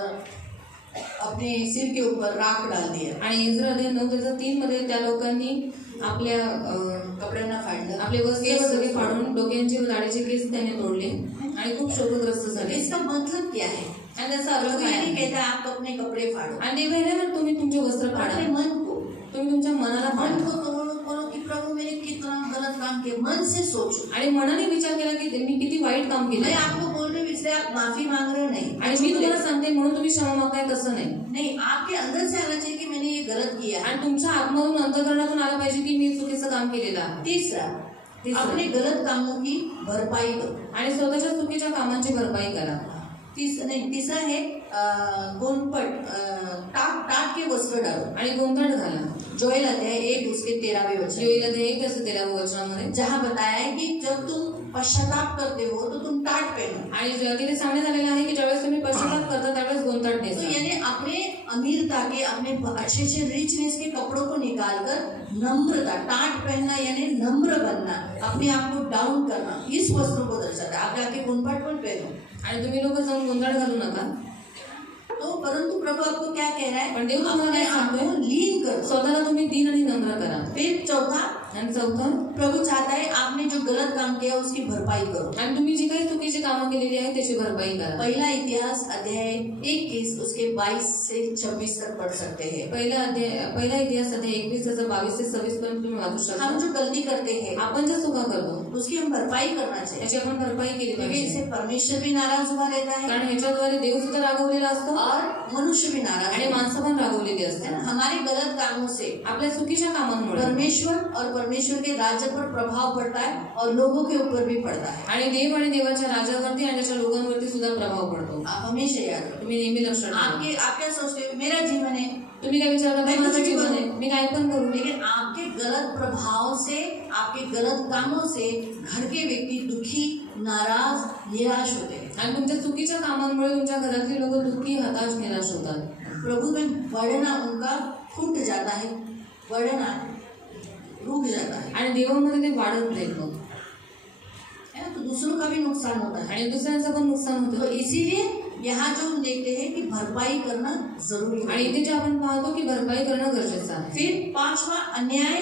अपने सिर के ऊपर राख डाल दिया। आणि इस्रायल 9:3 मध्ये त्या लोकांनी आपल्या कपड्यांना फाड़लं, आपले वस्त्र सगळे फाडून डोक्यांचे व दाढीचे केस त्याने तोडले आणि खूप शोकग्रस्त झाले. इसका मतलब क्या है? आणि त्याचा अर्थ प्रभु काय ये नहीं आहे? कहता आप अपने कपड़े फाड़ो, आणि देव हे नाही तुम्ही तुमचे वस्त्र फाडा, अपने मन को तुम्ही तुमच्या मनाला मन फाडा. को तोड़ो, बोलो कि प्रभु मैंने कितना गलत काम किया, मन से सोचो। आणि मनाने विचार केला की मी किती वाईट काम मैं केलं. आपको बोल रही हूँ इसलिए आप माफी मांग रहे हो, नहीं। आणि मी तुम्हाला सांगते म्हणून तुम्ही क्षमा मागताय, तसं नाही. नहीं, आपके अंदर से आना चाहिए कि मैंने ये गलत किया है। आणि तुमच्या आत्मावरून अंतःकरणातून आलं पाहिजे की मी चुकीचं काम केलेलं आहे. तीसरा, अपने गलत कामों की भरपाई करो। आणि स्वतःच्या चुकीच्या कामांची भरपाई करा. तीसरा है गोनपट, टाट के वस्त्र डालो। आणि गोंधळ घाला. जोएल अध्याय 1 उसके 13वें वचन, योएल अध्याय 1:13 वचनामध्ये जहाँ बताया है कि जब तुम पश्चाताप करते हो तो तुम टाट पहनो। आणि तिथे सांगण्यात आलेलं आहे की ज्यावेळेस तुम्ही पश्चाताप करता त्यावेळेस गोंधळ तो नेसा. यानी अपने अमीरता के, अपने अच्छे अच्छे रिचनेस के कपड़ों को निकालकर नम्रता, टाट पहनना यानी नम्र बनना, अपने आप को डाउन करना, इस वस्त्र को दर्शाता है। आप जाके गुनपट मत पहनो। आणि तुम्ही लोक जाऊन गोंधळ घालू नका. तो परंतु प्रभु आपको क्या कह रहा है? पण देव तुम्हाला अपने काय आप को सांगतोय? लीन करो। स्वतःला तुम्ही दीन आणि नम्र करा. फिर चौथा, आणि चौथं, प्रभु चाहता है आपने जो गलत काम किया उसकी भरपाई करो। आणि तुम्ही जी काही चुकीची कामं केलेली आहे त्याची भरपाई करा. पहला इतिहास अध्याय 21 उसके 22 से 26 तक पढ़ सकते हैं। पहिला इतिहास अध्याय 21 त्याचा 22 ते 26 पर्यंत तुम्ही वाचू शकता. हम जो गलती करते हैं आपण ज्या चुका करतो उसकी हम भरपाई करना चाहिए, त्याची आपण भरपाई केली क्योंकि पाहिजे. इससे परमेश्वर भी नाराज हुआ रहता है कारण ह्याच्याद्वारे देव सुद्धा रागवलेला असतो और मनुष्य भी नाराज आणि है। माणसं पण रागवलेली है असतात. ना? हमारे गलत कामों से आपल्या चुकीच्या कामांमुळे परमेश्वर और परमेश्वर के राज्य पर प्रभाव पड़ता है और लोगों के ऊपर भी पड़ता है। आणि देव आणि देवाच्या राजावरती आणि त्याच्या लोकांवरती सुद्धा प्रभाव पडतो. आप हमेशा याद रखो। तुम्ही नेहमी लक्षात ठेवा. आप क्या सोचते हो? मेरा जीवन है, तुम्ही काय विचारता मैं माझं कुछ भी जीवन करू. आहे, मी काय पण करू. लेकिन आपके गलत प्रभाव से, आपके गलत कामों से घर के व्यक्ति दुखी, नाराज, निराश होते हैं। आणि तुमच्या चुकीच्या कामांमुळे तुमच्या घरातली लोक दुःखी, हताश, निराश होतात. प्रभु में बढ़ना उनका फूट जाता है, बढ़ना रुक जाता है आणि देवामध्ये ते वाढत नाही मग. है ना? तो दूसरों का भी नुकसान होता है। आणि दुसऱ्यांचं पण नुकसान तो होतं. इसीलिए यहाँ जो हम देखते हैं कि भरपाई करना जरूरी आणि है। इथे जे आपण पाहतो की भरपाई करणं गरजेचं आहे. फिर पांचवा, अन्याय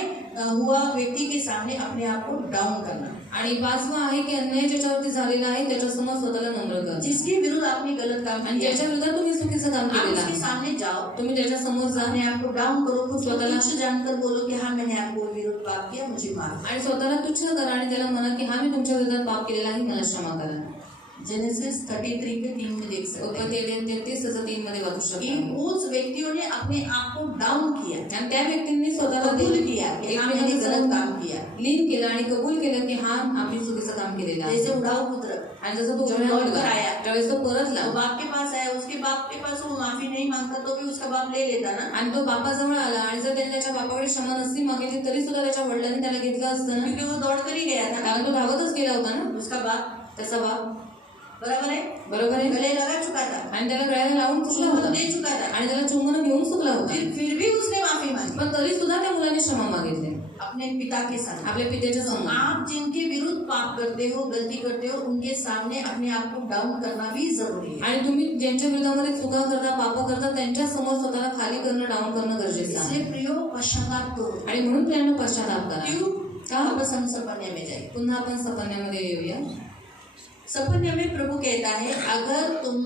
हुआ व्यक्ति के सामने अपने आप को डाउन करना। आणि पाचवं आहे की अन्याय ज्याच्यावरती झालेला आहे त्याच्यासमोर स्वतःला नम्र करा. जिसके विरुद्ध आपने गलत काम आणि किया, ज्याच्या विरुद्ध तुम्ही चुकीचं काम आप केलेलं उसके आहे सामने जाओ, तुम्ही त्याच्या समोर जा अपने आप को डाउन करो, खुद को स्वतःला- तुच्छ जानकर बोलो कि हाँ मैंने आपको विरुद्ध पाप किया, मुझे माफ। आणि स्वतःला तुच्छ करा आणि त्याला म्हणा की हा मी तुमच्या विरोधात पाप केलेला आहे, मला क्षमा करा. जेनेसिस 33 के 3 में देख सकते हैं उत्पत्ती 33:3 मध्ये वाचू कि शकता. उस व्यक्तियों ने अपने आप को डाउन किया, आणि त्या व्यक्तींनी स्वतःला कबूल किया कि हाँ मैंने गलत काम किया। लीन केलं आणि कबूल केलं की हा आम्ही चुकीचं काम केलेलं आहे. जैसे उड़ाऊ पुत्र, आणि जसं तो जो उघड्या लौट मुलगा कर आया, त्यावेळेस तो परतला वो बाप के पास आया, उसके बाप के पास वो माफी नहीं मांगता तो भी उसका बाप ले लेता ना, आणि तो बापाजवळ आला आणि जर त्याने त्याच्या बापाकडे क्षमा नसती मागितली तरी सुद्धा त्याच्या वडिलांनी त्याला घेतलं असतं ना, क्योंकि वो दौड़ कर ही गया था। कारण तो धावतच गेला होता ना उसका बाप त्याचा बाप. बराबर है, बरोबर आहे. गले लगा चुका था, आणि त्याला गळ्याला लावून चुकला चुम्बन होता दे चुका था, आणि त्याला चुंबन घेऊन चुकला होता. फिर भी उसने माफी मांगी। पण तरी सुद्धा त्या मुलाने क्षमा मागितली. अपने पिता के सामने। आपल्या पित्याच्या समोर आप जिनके विरुद्ध पाप करते हो, गलती करते हो, उनके सामने अपने आप को डाउन करना भी जरूरी है। आणि तुम्ही ज्यांच्या विरोधामध्ये चुका करता पाप करता त्यांच्या समोर स्वतःला खाली करणं डाऊन करणं गरजेचं आहे. इसलिए प्रियो पश्चाताप करो। आणि म्हणून प्रियांनो पश्चाताप करा. क्यों? का? वापस हम सपने में जाए। पुन्हा आपण सपन्यामध्ये येऊया. सपने में प्रभु कहता है अगर तुम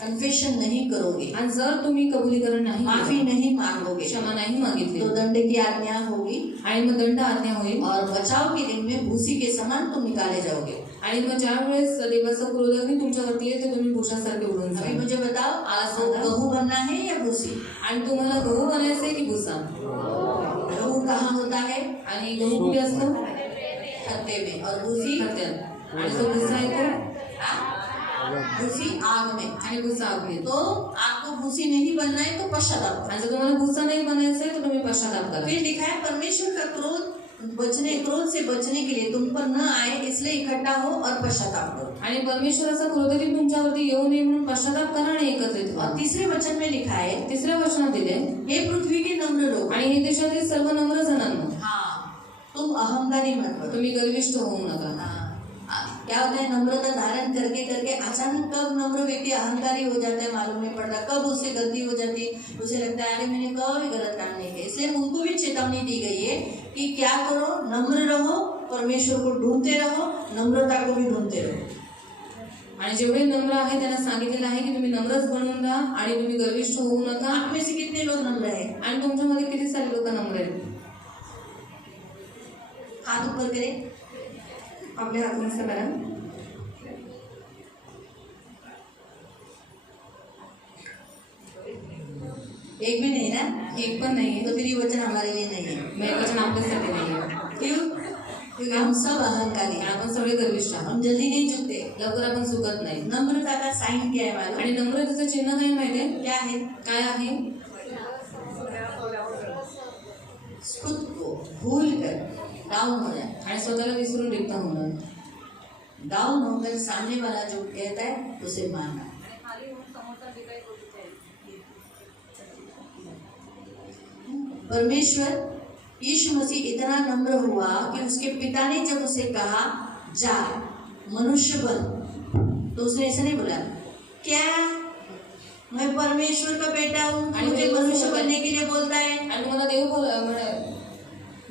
कन्फेशन नहीं करोगे, आणि जर तुम्ही कबुलीकरण नाही माफी केलं, नहीं मांगोगे, क्षमा नाही मागितली तो दंड की आज्ञा होगी आणि मग दंड आज्ञा होईल. और बचाव के दिन में भूसी के समान तुम निकाले जाओगे। आणि मग ज्या वेळेस देवाचा क्रोध तुमच्यावरती येईल ते तुम्ही भुसासारखे उडून अभी जाल. मुझे बताओ, आज तो गहू बनना है या भूसी? आणि तुम्हाला गहू बनायचंय की भुसा? गहू कहाँ होता है? आणि गहू कुठे असतो? खत्ते में। और भूसी? खत्यात. आणि जो भुसा आहे तो भूसी आग में। आणि भुसा अग्नीत. तो आपको भूसी नहीं बनना है तो पश्चाताप करो। आणि जर तुम्हाला भुसा नाही बनायचंय तर तुम्ही पश्चाताप करा. फिर लिखा है परमेश्वर का क्रोध से बचने के लिए तुम पर न आए, इसलिए इकट्ठा हो और पश्चाताप करो। आणि परमेश्वराचा क्रोध देखील तुमच्यावरती येऊ नये म्हणून पश्चाताप करा आणि एकत्रित व्हा. और तीसरे वचन में लिखा है, तिसऱ्या वचनात दिले, हे पृथ्वी के नम्र लोग, आणि हे देशातील सर्व नम्र जणांनो, हाँ तुम अहंकारी मत बनो। तुम्ही गर्विष्ठ होऊ नका. क्या होता है, नम्रता धारण करके करके अचानक कब नम्र व्यक्ति अहंकारी हो जाता है मालूम नहीं पड़ता, कब उससे गलती हो जाती है, उसे लगता है अरे मैंने कभी गलत काम नहीं किया। इसलिए उनको भी चेतावनी दी गई है कि क्या करो, नम्र रहो, परमेश्वर को ढूंढते रहो, नम्रता को भी ढूंढते रहो। आणि जेवढे नम्र आहे त्यांना सांगितलेलं आहे की तुम्ही नम्रच बनून राहा आणि तुम्ही गर्विष्ठ होऊ नका. आप में से कितने लोग नम्र है? आणि तुमच्यामध्ये किती सारे लोक नम्र आहेत? हाथ ऊपर करें। आपल्या हातून करा. एक भी नहीं ना? एक पण नाही. तो फिर ये वचन हमारे लिए नहीं है। हे वचन आपल्यासाठी नाही आहे. क्यों? क्योंकि हम सब अहंकारी हैं, आपण सगळे गर्विष्ठ आहोत. हम जल्दी नहीं झुकते। लवकर आपण चुकत नाही. नम्रता का साइन क्या है मालूम? आणि नम्रतेचं चिन्ह काय माहितीये? क्या है? काय आहे? खुद को भूल कर डाउन हो जाए, आणि स्वतःला विसरून रिक्त होणं. डाउन होकर सामने वाला जो कहता है उसे मानना। परमेश्वर यीशु मसीह इतना नम्र हुआ कि उसके पिता ने जब उसे कहा जा मनुष्य बन, तो उसने ऐसा नहीं बोला क्या मैं परमेश्वर का बेटा हूँ, मुझे मनुष्य बनने के लिए बोलता है, आणि तुम्हाला देव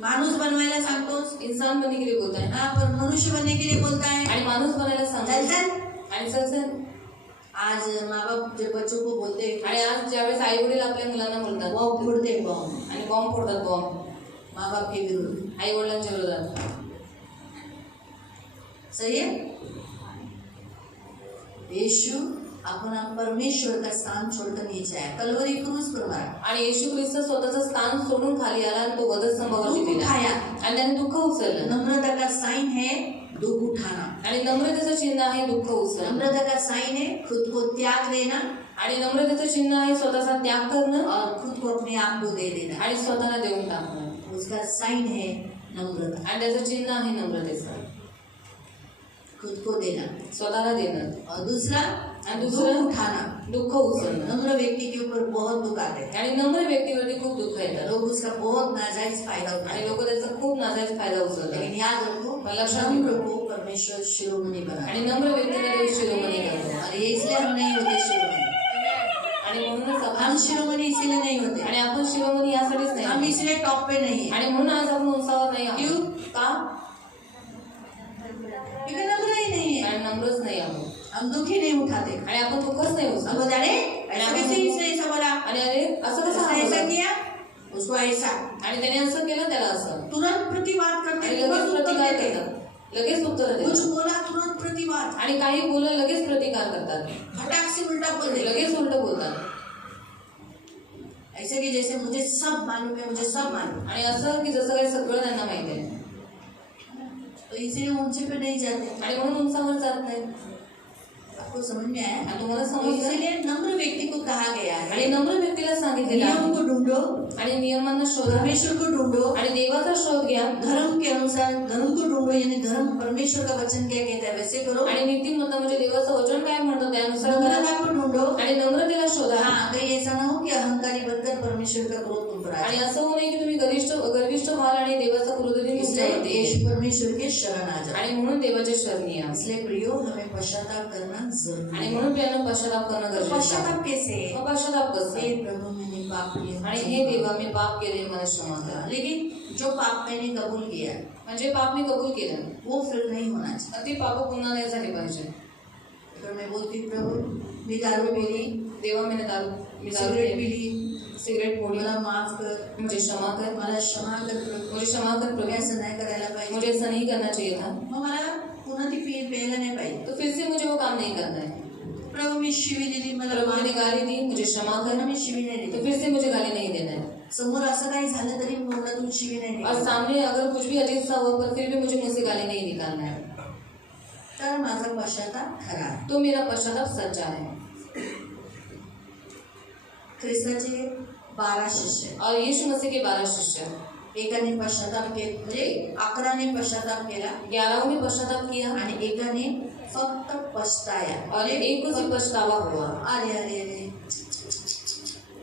माणूस बनवायला सांगतोस, इंसान बनने के लिए बोलता है. हाँ पर मनुष्य बनने के लिए बोलता है। आणि माणूस बनायला चल सांगतो. चल। आणि चल. आज माँ बाप जब बच्चों को बोलते हैं आणि आज ज्यावेळेस आई वडील आपल्या मुलांना बोलतात बॉम्ब फोड़ते हैं, बॉम्ब आणि बॉम्ब फोडतात, बॉम्ब माँ बाप के विरुद्ध, आई वडिलांच्या विरोधात. सही है। यीशु अपना परमेश्वर का स्थान छोड़कर नीचे आया, कलवरी क्रूज पर मरा, आणि येशू ख्रिस्त स्वतःचं स्थान सोडून खाली आला आणि तो वधस्तंभावरती दुःख गेला उठाया। आणि त्याने दुःख उचललं. नम्रता का साइन है दुख उठाना, आणि नम्रतेचं चिन्ह आहे दुःख उचलणं. नम्रता का साइन है खुद को त्याग देना आणि नम्रतेचं चिन्ह आहे स्वतःचा त्याग करणं और खुद को अपने आप को दे देना। आणि स्वतःला देऊन टाकणं. उसका साइन है नम्रता, आणि त्याचं चिन्ह आहे नम्रतेचं, खुद को देना। स्वतःला देणं. और दूसरा आणि दुख दुसरं उठाना। दुःख उचलणं. नम्र व्यक्ति के ऊपर बहुत दुख आते हैं, आणि नम्र व्यक्तीवरती खूप दुःख येतं लोग उसका बहुत नाजायज फायदा उठाते आणि हैं। लोक त्याचा खूप नाजायज फायदा उचलतात. लेकिन याद रखो, लक्षात नम्र को परमेश्वर शिरोमणि बना, आणि नम्र व्यक्तीला देव शिरोमणी करतो. और ये इसलिए हम नहीं होते शिरोमणि, आणि म्हणूनच हम आपण शिरोमणि इसीलिए नहीं होते, आणि आपण शिरोमणी यासाठीच हम नाही इसलिए टॉप पे नहीं है। आणि म्हणून आज आपण उंचावर नाही आहोत. क्यों? का? क्योंकि नम्र ही नहीं है, कारण नम्रच नाही आहोत हम दुख ही नहीं उठाते। आणि आपण दुःखच नाही अब उचलत. बोला अरे ऐसा कैसे इसने ऐसा बोला, आणि अरे असं कसं उसने ऐसा बोलला? किया, उसको ऐसा, आणि त्याने असं केलं त्याला असं. तुरंत प्रतिवाद करते, आणि तुरंत लगेच उत्तर प्रतिकार देते। करतात, लगेच उत्तर कुछ देतात. बोला तुरंत प्रतिवाद, आणि काही बोललं लगेच प्रतिकार करतात, फटाक से उल्टा बोल दे, लगेच उलट बोलतात. ऐसे कि जैसे मुझे सब मालूम है, मुझे सब मालूम। आणि असं की जसं काही सगळं त्यांना माहिती आहे. तो इसीलिए ऊंचे पे नहीं जाते। आणि म्हणून उंचावर जात नाही. आपको समझ में आया? आणि तुम्हाला तो समजलं. इसीलिए नम्र व्यक्ति को कहा गया है आणि नम्र व्यक्तीला सांगितलेलं नियम आहे को ढूंढो ढूंढो, आणि नियमांना शोधा परमेश्वर को ढूंढो, आणि देवाचा शोध घ्या धर्म के अनुसार धर्म को ढूंढो, यानी धर्म परमेश्वर का वचन क्या कहता है वैसे करो, आणि नीतिमत्ता म्हणजे देवाचं वचन काय म्हणतं त्यानुसार करा नम्रता को ढूंढो। आणि नम्रतेला शोधा। हाँ, कहीं ऐसा ना हो कि अहंकारी बनकर परमेश्वर का क्रोध तुम पर आ आणि जाए। असं होऊ नये की तुम्ही गर्विष्ठ व्हाल आणि देवाचा क्रोधही इसलिए तुमच्यावरती येईल। यीशु परमेश्वर के शरण आ जाओ। आणि म्हणून देवाच्या शरणी या। इसलिए प्रियो हमें पश्चाताप करना जरूरी आणि है। म्हणून प्रियांनो पश्चाताप करणं तो गरजेचं आहे। पश्चाताप कैसे है? मग पश्चाताप कसं? हे प्रभु मैंने पाप किया, आणि हे देवा मी पाप केले मला क्षमा कर। लेकिन जो पाप मैंने कबूल किया म्हणजे पाप मी कबूल केलं वो फिर नहीं होना चाहिए। ती पाप पुन्हा नाही झाली पाहिजे। तो मैं बोलती प्रभु मी दारू पीली, देवा मी दारू सिगरेट पीली, सिगरेट मोडी मला माफ कर, मुझे क्षमा कर, मला क्षमा कर प्रभु, मुझे क्षमा कर मी प्रभु, असं नाही करायला पाहिजे, मुझे ऐसा नहीं करना चाहिए था, मग मला पुन्हा ती प्यायला नाही पाहिजे। तो फिर से मुझे वो काम नहीं करना है। प्रभु मी शिवी दिली, मला प्रभु माफ ने कर, गाली दी, मुझे क्षमा कर, मी शिवी नाही तो दिली। फिर से मुझे गाली नहीं देना है। समोर असं काही झालं तरी तोंडातून शिवी नाही और दिली, सामने अगर कुछ भी अजीब सा हुआ पर फिर भी मुझे मुंह से गाली नहीं निकालना है, तर माझा पश्चाताप खरा आहे। तो मेरा पश्चाताप सच्चा है। ख्रिस्ताचे 12 शिष्य, और यीशु मसीह के 12 शिष्य, एकाने पश्चाताप केला, म्हणजे 11ने पश्चाताप केला 11 ने पश्चाताप किया आणि एकाने फक्त पछताया। और एक को सिर्फ पछतावा हुआ। अरे अरे अरे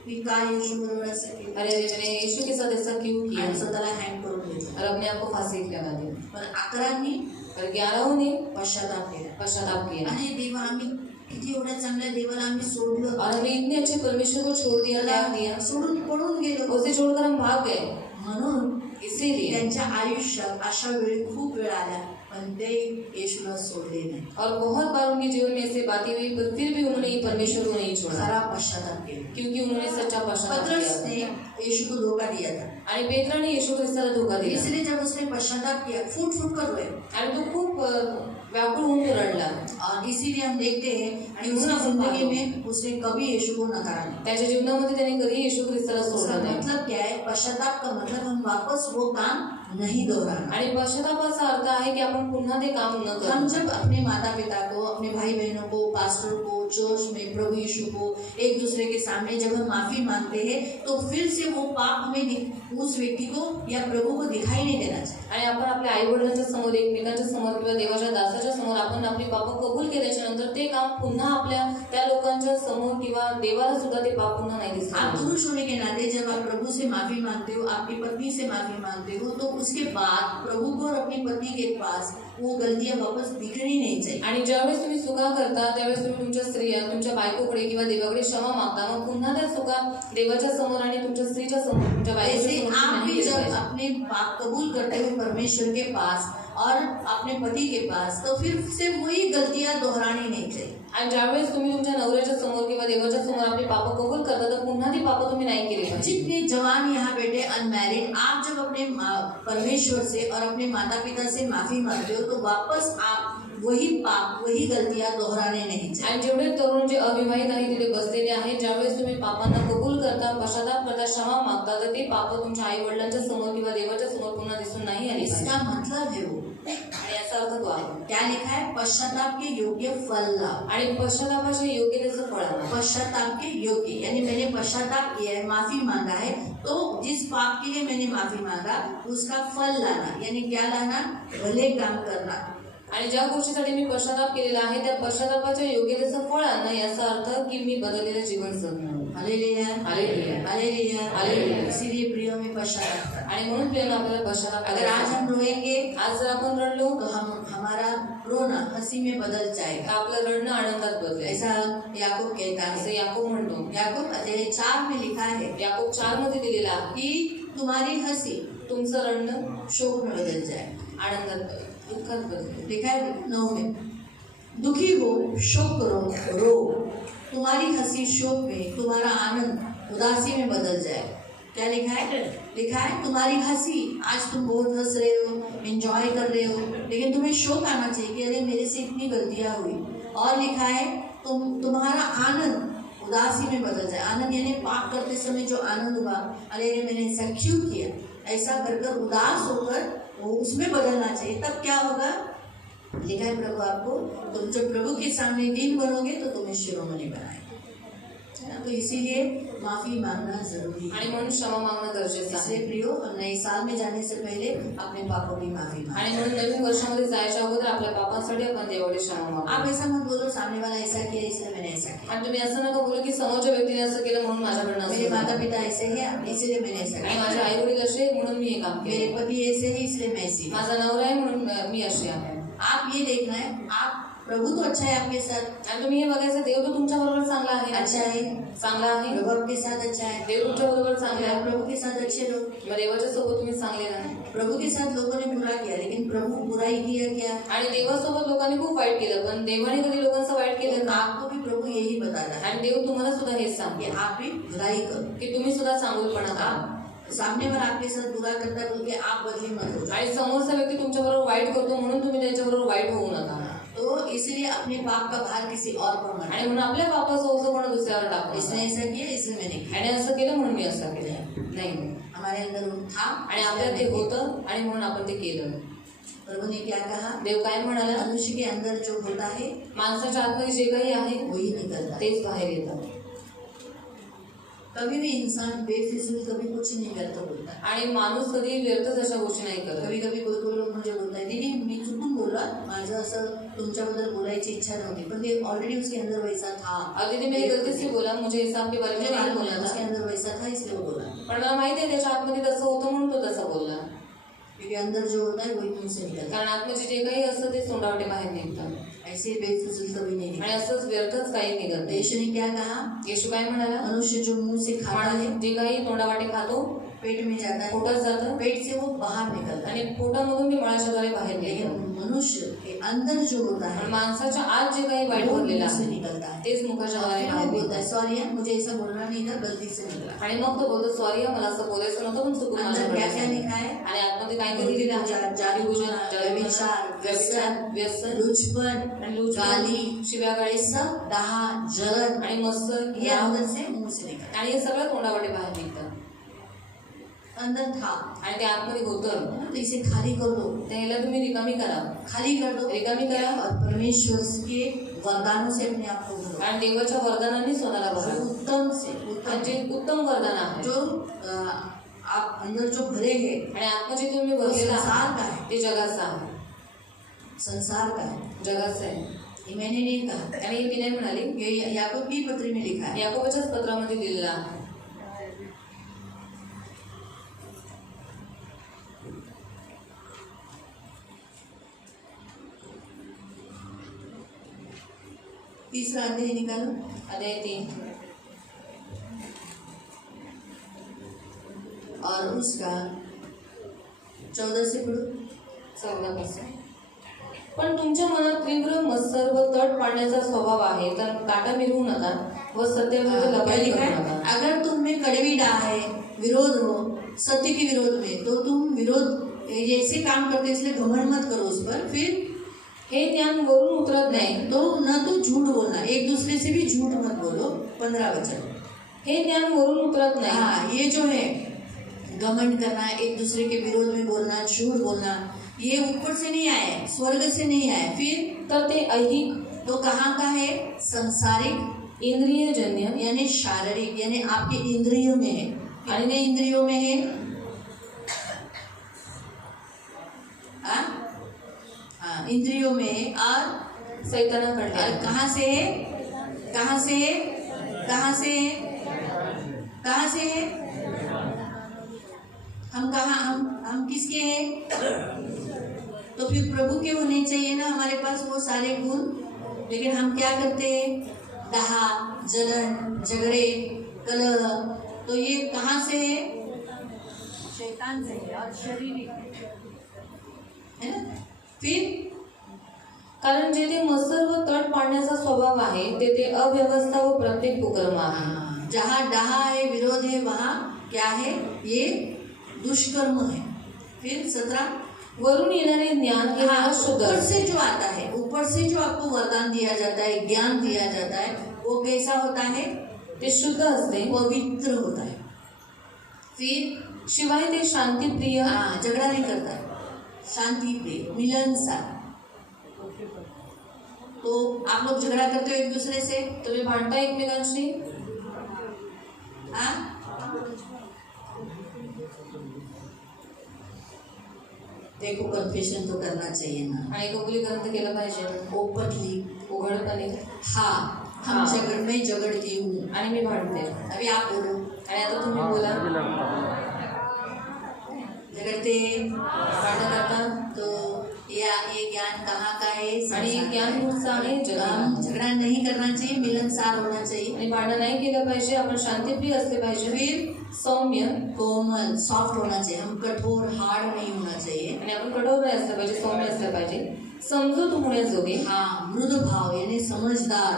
मी का येशू बरोबर असं केलं अरे अरे मैंने यीशु के साथ ऐसा क्यों किया आणि स्वतःला हँग करून घेतलं। और अपने आप को फांसी पे लगा दी। पण 11नी और 11 ने पश्चाताप केला। पश्चाताप किया आणि देवा आम्ही किती एवढ्या चांगल्या देवाला आम्ही सोडलं, और हमें इतने अच्छे परमेश्वर को छोड़ दिया, त्याग दिया, सोडून पळून गेलो। उसे छोड़कर हम भाग गए। म्हणून इसीलिए त्यांच्या आयुष्यात अशा वेळी खूप वेळ आल्या, पण ते येशूला सोडले नाही, और बहुत बार उनके जीवन में ऐसे बातें हुई पर फिर भी उन्होंने ये परमेश्वर को नहीं छोड़ा, खरा पश्चाताप केला। क्योंकि उन्होंने सच्चा पश्चाताप पतरस किया। ने यीशु को धोखा दिया था, आणि पेत्राने येशू ख्रिस्ताला धोका दिला इसलिए जब उसने पश्चाताप किया फूट फूट कर रोए, आणि तो खूप व्याकुळ होऊन तो रडला। और इसीलिए हम देखते हैं कि उसकी म्हणून आपण जिंदगी पाहतो, में उसने कभी यीशु को नकारा नहीं। त्याच्या जीवनामध्ये त्याने कधी येशू ख्रिस्ताला उसका सोडलं नाही। मतलब क्या है? पश्चाताप का मतलब हम वापस वो काम नहीं दोहराना। आणि पश्चातापाचा अर्थ आहे की आपण पुन्हा ते काम न हम करू। जब अपने माता पिता को, अपने भाई बहनों को, पास्टर को, चर्च में प्रभु यीशु को एक दूसरे के सामने जब हम माफी मांगते हैं तो फिर से वो पाप हमें उस व्यक्ति को या प्रभु को दिखाई नहीं देना चाहिए। आणि आपण आपल्या आई वडिलांच्या समोर, एकमेकांच्या समोर किंवा देवाच्या दासाच्या समोर आपण आपली पाप कबूल केल्याच्या नंतर ते काम पुन्हा आपल्या त्या लोकांच्या समोर किंवा देवाला सुद्धा ते पाप पुन्हा नाही आप दिसणार। पुरुष होने के नाते जब आप प्रभु से माफी मांगते हो, आपकी पत्नी से माफी मांगते हो, तो उसके बाद प्रभु को और अपनी पत्नी के पास वो गलतियां वापस दिखनी नहीं चाहिए। आणि ज्यावेळेस तुम्ही चुका करता त्यावेळेस तुम्ही तुमच्या स्त्रिया, तुमच्या बायकोकडे किंवा देवाकडे क्षमा मागता, मग पुन्हा त्या चुका देवाच्या समोर आणि तुमच्या स्त्रीच्या समोर, तुमच्या बायकोच्या ऐसे समोर आप नाही भी केलं जब पाहिजे। अपने पाप कबूल करते हो परमेश्वर के पास और अपने पति के पास, तो फिर से वही गलतियां दोहरानी नहीं चाहिए। आणि ज्यावेळेस तुम्ही तुमच्या नवऱ्याच्या समोर किंवा देवाच्या समोर आपली पाप कबूल करता तर पुन्हा ती पाप तुम्ही नाही केली पाहिजे। जितने जवान यहाँ बैठे अनमैरिड, आप जब अपने परमेश्वर से और अपने माता पिता से माफी मांगते हो तो वापस आप वही पाप, वही गलतियां दोहराने नहीं चाहिए। आणि जेवढे तरुण जे अविवाहित आहेत तिथे बसलेले आहेत, ज्यावेळेस तुम्ही पापांना कबूल करता, पश्चाताप करता, क्षमा मागता, तर ते पाप तुमच्या आई वडिलांच्या समोर किंवा देवाच्या समोर पुन्हा दिसून नाही आली पाहिजे। इसका मतलब है वो आणि याचा अर्थ तो आहे क्या लिखा है? पश्चाताप के योग्य फल लाओ। आणि पश्चातापाचे योग्य त्याचं फळ आणा। पश्चाताप के योग्य, यानी मैंने पश्चाताप किया है, माफी मांगा है, तो जिस पाप के लिए मैंने माफी मांगा उसका फल लाना, यानी क्या लाना? भले काम करना। आणि ज्या गोष्टीसाठी मी पश्चाताप केलेला आहे त्या पश्चातापाच्या योग्यतेचं फळ आणणं, याचा अर्थ की मी बदललेलं जीवन जगणं। Hallelujah, hallelujah, hallelujah, hallelujah. इसीलिए प्रियो में पश्चाताप करना। आणि म्हणून प्रियांनो आपल्याला पश्चाताप अगर करायचा आज आहे। हम रोएंगे आज जर आपण रडलो तो हमारा रोना हंसी में बदल तर जाएगा। आपलं रडणं आनंदात बदलेल, ऐसा याकूब कहता असं है। याकूब म्हणतो। याकूब अध्याय 4 में लिखा है याकूब 4 मध्ये दिलेला आहे कि तुम्हारी हंसी तुमचं रडणं शोक में बदल जाए। आनंदात, दुःखात बदलेल। लिखा है 9 में, दुखी हो, शोक करो, रो, तुम्हारी हंसी शोक में, तुम्हारा आनंद उदासी में बदल जाए। क्या लिखा है? लिखा है तुम्हारी हंसी, आज तुम बहुत हंस रहे हो, एंजॉय कर रहे हो, लेकिन तुम्हें शोक आना चाहिए कि अरे मेरे से इतनी गलतियां हुई। और लिखा है तुम्हारा आनंद उदासी में बदल जाए। आनंद यानी पाप करते समय जो आनंद हुआ, अरे मैंने ऐसा क्यों किया, ऐसा कर कर उदास होकर वो उसमें बदलना चाहिए। तब क्या होगा? लिखा है प्रभु आपको, तुम जब प्रभु के सामने दीन बनोगे तो तुम्हें शिरोमणि बनाएगा। है ना? तो इसीलिए माफी मांगना जरूरी है। आणि म्हणून क्षमा मागणं गरजेचं आहे. इसलिए प्रियो, नए साल में जाने से पहले अपने पापों की माफी मांगो। आणि म्हणून नवीन वर्षामध्ये जायच्या अगोदर आपल्या पापांसाठी आपण देवाकडे क्षमा मागू. आप ऐसा मत बोलो सामने वाला ऐसा किया इसलिए मैंने ऐसा किया, आणि तुम्ही असं नका बोलू की समोरच्या व्यक्तीने असं केलं म्हणून माझ्याकडनं असं मेरे झालं. माता पिता ऐसे हैं इसलिए मैंने ऐसा आणि किया, माझे आई वडील असे आहेत म्हणून मी हे काम मेरे केलं. पति ऐसे हैं इसलिए मैं ऐसी हूँ। माझा नवरा आहे म्हणून मी अशी आहे. आप ये देखना है, आप प्रभु तो अच्छा है आपके साथ, आणि तुम्ही हे बघायचं देव तो तुमच्या बरोबर चांगला आहे. अच्छा है, चांगला आहे. प्रभु आपके साथ अच्छा है, देव तुमच्या बरोबर चांगला आहे. प्रभु के साथ अच्छे रहो। मग देवाच्या सोबत तुम्ही चांगले राहा. प्रभु के साथ लोगों ने बुरा किया लेकिन प्रभु बुराई किया क्या? आणि देवासोबत लोकांनी खूप वाईट केलं पण देवाने कधी लोकांचं वाईट केलं का? आपको भी प्रभु यही बता रहा है आणि देव तुम्हाला सुद्धा हेच कि सांगते आप भी बुराई करो। की तुम्ही सुद्धा चांगुलपणा करा. आप सामने वाला आपके साथ बुरा करता है बोल के आप बदली मत हो जाओ। आणि समोरचा व्यक्ती तुमच्या बरोबर वाईट करतो म्हणून तुम्ही त्यांच्याबरोबर वाईट होऊ नका. तो इसलिए अपने पाप का भार किसी और पर मत आणि म्हणून आपल्या पापाचं ओझं कोणा दुसऱ्यावर डालो। टाकू इसने नका. ऐसा किया इसलिए मैंने किया, आणि असं केलं म्हणून मी असं केलं नाही. हमारे अंदर वो था आणि आपल्यात ते होतं आणि म्हणून आपण ते केलं. प्रभु ने क्या कहा? देव काय म्हणाला? मनुष्य के अंदर जो होता है माणसाच्या आतमध्ये जे काही आहे वही निकलता है। तेच बाहेर येतं. कभी भी इंसान बेफिजूल कभी कुछ नहीं करता बोलता है। आणि माणूस कधी व्यर्थच अशा गोष्टी नाही करत. कभी कभी कोई कोई लोक मुझे बोलता है दीदी मी चुकून बोलला, माझं असं तुमच्याबद्दल बोलायची इच्छा नव्हती, पण ते ऑलरेडी उसके अंदर वैसा था। और दीदी मेरी गलती से बोला, मुझे ऐसा आपके बारे में मुझे नहीं मालूम बोलना है उसके था. अंदर वैसा था इसलिए वो बोला, पण मला माहिती आहे त्याच्या आतमध्ये तसं होतं म्हणून तो तसा बोलला. क्योंकि अंदर जो होता है वही मुंह से निकलता है। कारण आतमध्ये जे काही असतं ते तोंडावाटे बाहेर निघतं. ऐसे बेफिजूल कभी नहीं आणि निकलता। असंच व्यर्थच काही निघत तो नाही. यीशु ने क्या कहा? येशू काय म्हणाला? मनुष्य जो मुंह से खाता है माणूस जे काही तोंडावाटे खातो पेट में जाता है, पोटात जातं पेट से वो बाहर निकलता है, आणि पोटामधून ते मळाच्याद्वारे बाहेर लेकिन निघतं. मनुष्य के अंदर जो होता आणि है माणसाच्या आत जे काही वाईट वो भरलेलं मुंह से आहे निकलता है। तेच मुखाच्या द्वारे फिर वो बाहेर बोलता है निघतं. सॉरी है मुझे ऐसा बोलना नहीं था, गलती से निकला। आणि मग तो बोलतो सॉरी मला असं बोलायचं नव्हतं पण चुकून अंदर क्या क्या माझ्याकडे. लिखा है? आणि आतमध्ये काय काय दिलेलं आहे? जादूटोना, व्यभिचार, व्यसन, लुचपन, आणि लुचपन, गाली, शिव्या गाळी, ये सब डहा, जलन, आणि मत्सर, ये अंदर से मुंह से निकला। आणि हे सगळं तोंडावाटे बाहेर निघतं. अंदर था, आणि ते आतमध्ये होतं. तो इसे खाली कर दो, त्याला तुम्ही रिकामी करा. खाली कर दो रिकामी करा और परमेश्वर के वरदानों से अपने आप को भरो। आणि देवाच्या वरदानांनी स्वतःला और भरा. उत्तम से उत्तम म्हणजे उत्तम वरदान आहे. जो आप अंदर जो भरे हैं आणि आतमध्ये तुम्ही वो भरलेला संसार आहात का है, ते जगाचं आहे. संसार का है, जगाचं आहे. ये मैंने नहीं कहा, आणि हे मी नाही म्हणाली, ये याकूब की पत्री में लिखा है। याकोबाच्याच पत्रामध्ये दिलेलं आहे. तीसरा अध्याय निकालो, अध्याय 3 और उसका 14 से पढ़ो। 14. पण तुमच्या मनात तीव्र मत्सर व तट पाडण्याचा स्वभाव आहे तर काटा मिरवू नका व सत्याविरुद्ध क्या लढाई लिखा करू है? नका. अगर तुम में कड़वी डाह है, विरोध हो सत्य के विरोध में, तो तुम विरोध ऐसे काम करते इसलिए घमंड मत करो उस पर। फिर हे ज्ञान वरून उतरत नाही. नहीं तो न तो झूठ बोलना, एक दूसरे से भी झूठ मत बोलो। 15 वचन। हे ज्ञान वरून उतरत नाही. हाँ, ये जो है घमंड करना, एक दूसरे के विरोध में बोलना, झूठ बोलना, ये ऊपर से नहीं आया है, स्वर्ग से नहीं आया है। फिर तर ते ऐहिक, तो कहाँ का है? संसारिक, इंद्रियजन्य यानी शारीरिक, यानी आपके इंद्रियों में है। कितने इंद्रियों में है? हाँ, इंद्रियों में है। और सैतानाकडे आहे. कहाँ से है? कहाँ से है? कहाँ से है? कहाँ से है? हम कहाँ, हम किसके हैं? तो फिर प्रभु के होने चाहिए ना हमारे पास वो सारे गुण, लेकिन हम क्या करते हैं? डहा, जलन, झगड़े, कलह, तो ये कहाँ से है? शैतान से है और शारीरिक है ना। फिर कारण जेथे मत्सर व तट पाडण्याचा स्वभाव आहे तेथे अव्यवस्था व प्रत्येक कुकर्म आहे. जहाँ डहा है, विरोध है, वहाँ क्या है? ये दुष्कर्म है। फिर 17, वरून येणारे ज्ञान हे अशुद्ध ऊपर से असते. जो आता है, ऊपर से जो आपको वरदान दिया जाता है, ज्ञान दिया जाता है, वो कैसा होता है? ते शुद्ध असते. पवित्र होता है। फिर शिवाय ते शांतिप्रिय, हाँ, झगड़ा नहीं करता है, शांति प्रिय, मिलनसार। तो आप लोग झगड़ा करते हो एक दूसरे से, तुम्ही भांडता एकमेकांशी, हाँ? देखो कन्फेशन तो करना चाहिए ना, आणि कबुलीकरण तर केलं पाहिजे ओपनली। उघडपणे। हाँ, हम हाँ। मैं झगड़ती हूँ। आणि मी भांडते। अभी आप बोलो। आणि आता तुम्ही बोला। झगड़ते भांडण करता तो ये ज्ञान कहाँ का है? आणि ज्ञान कुठचं आहे? जगात। झगड़ा नहीं करना चाहिए, मिलनसार होना चाहिए। आणि भांडण नाही केलं पाहिजे, आपण शांतिप्रिय असले पाहिजे, फिर सौम्य कोमल, सॉफ्ट होना चाहिए, हम कठोर हार्ड नहीं होना चाहिए। आणि आपण कठोर नाही असलं पाहिजे, सौम्य असलं पाहिजे, समजूत होण्याजोगे। हाँ, मृद भाव यानी समझदार,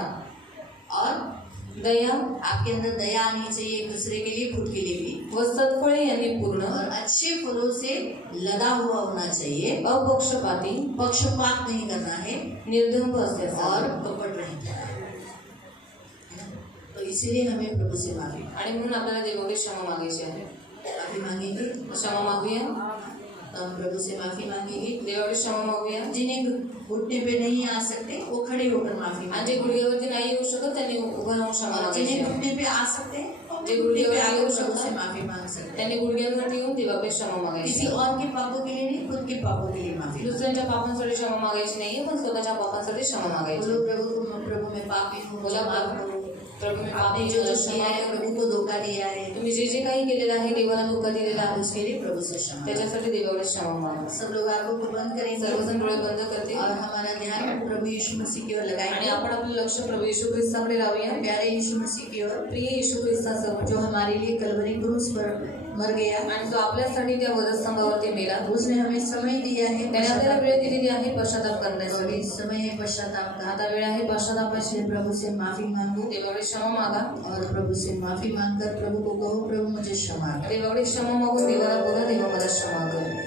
और दया, आपके अंदर दया आनी चाहिए, एक दूसरे के लिए, खुद के लिए भी। व सत्फळे यांनी पूर्ण, और अच्छे फलों से लदा हुआ होना चाहिए, अपक्षपाती, पक्षपात नहीं करना है, निर्दंभ असले और और कपट नहीं करना है। तो इसीलिए हमें प्रभु से माफी आणि म्हणून आपल्याला देवाकडे क्षमा मागायची आहे। माफी मांगेंगे, क्षमा मागूया, तो हम प्रभु से माफी मांगेंगे। देवाकडे क्षमा मागूया। जिन्हें घुटने पे नहीं आ सकते वो खड़े होकर माफी आणि जे गुडघ्यावरती नाही येऊ शकत त्यांनी उभं राहून क्षमा और मागायची जिन्हें आहे। घुटने पे आ सकते हैं वो जे घुटने पे गुडघ्यावर आकर येऊ प्रभु से शकतात माफी मांग सकते हैं। त्यांनी गुडघ्यावरती येऊन देवाकडे क्षमा मागायची किसी आहे। और के पापों के लिए नहीं, खुद के पापों के लिए माफी मांगो। दुसऱ्यांच्या पापांसाठी क्षमा मागायची नाहीये, पण स्वतःच्या पापांसाठी क्षमा मागायची। बोलो प्रभु मैं पापी हूँ, मुझे माफ करो। प्रभु मी आपने पापी जो हूँ, जो क्षमा किया है, करो। प्रभु को धोखा दिया है, तुम्ही जे जे काही केलेलं आहे, देवाला धोका दिलेला आहे, उसके लिए प्रभु से क्षमा। त्याच्यासाठी देवाकडे क्षमा मागा। सब लोग आंखों को बंद करेंगे सर्वजण डोळे बंद करते और हमारा ध्यान प्रभु यीशु मसीह की ओर आणि लगाएंगे। आपण आपलं लक्ष प्रभु येशू ख्रिस्ताकडे लावूया। प्यारे यीशु मसीह की ओर, प्रिय येशू ख्रिस्तासह जो हमारे लिए कलवरी क्रूस पर मर गया, आणि जो आपल्यासाठी त्या वधस्तंभावरती मेला, उसने हमें समय दिया है त्याने आपल्याला वेळ दिलेली आहे पश्चाताप और करण्यासाठी। इस समय है पश्चाताप का। आता वेळ आहे पश्चातापाची। इसलिए प्रभु से माफी मांगो देवाकडे क्षमा मागा। और प्रभु से माफी मांगकर प्रभु को कहो, प्रभु मुझे क्षमा कर। देवाकडे क्षमा मागून देवाला बोला, देवा मला क्षमा कर।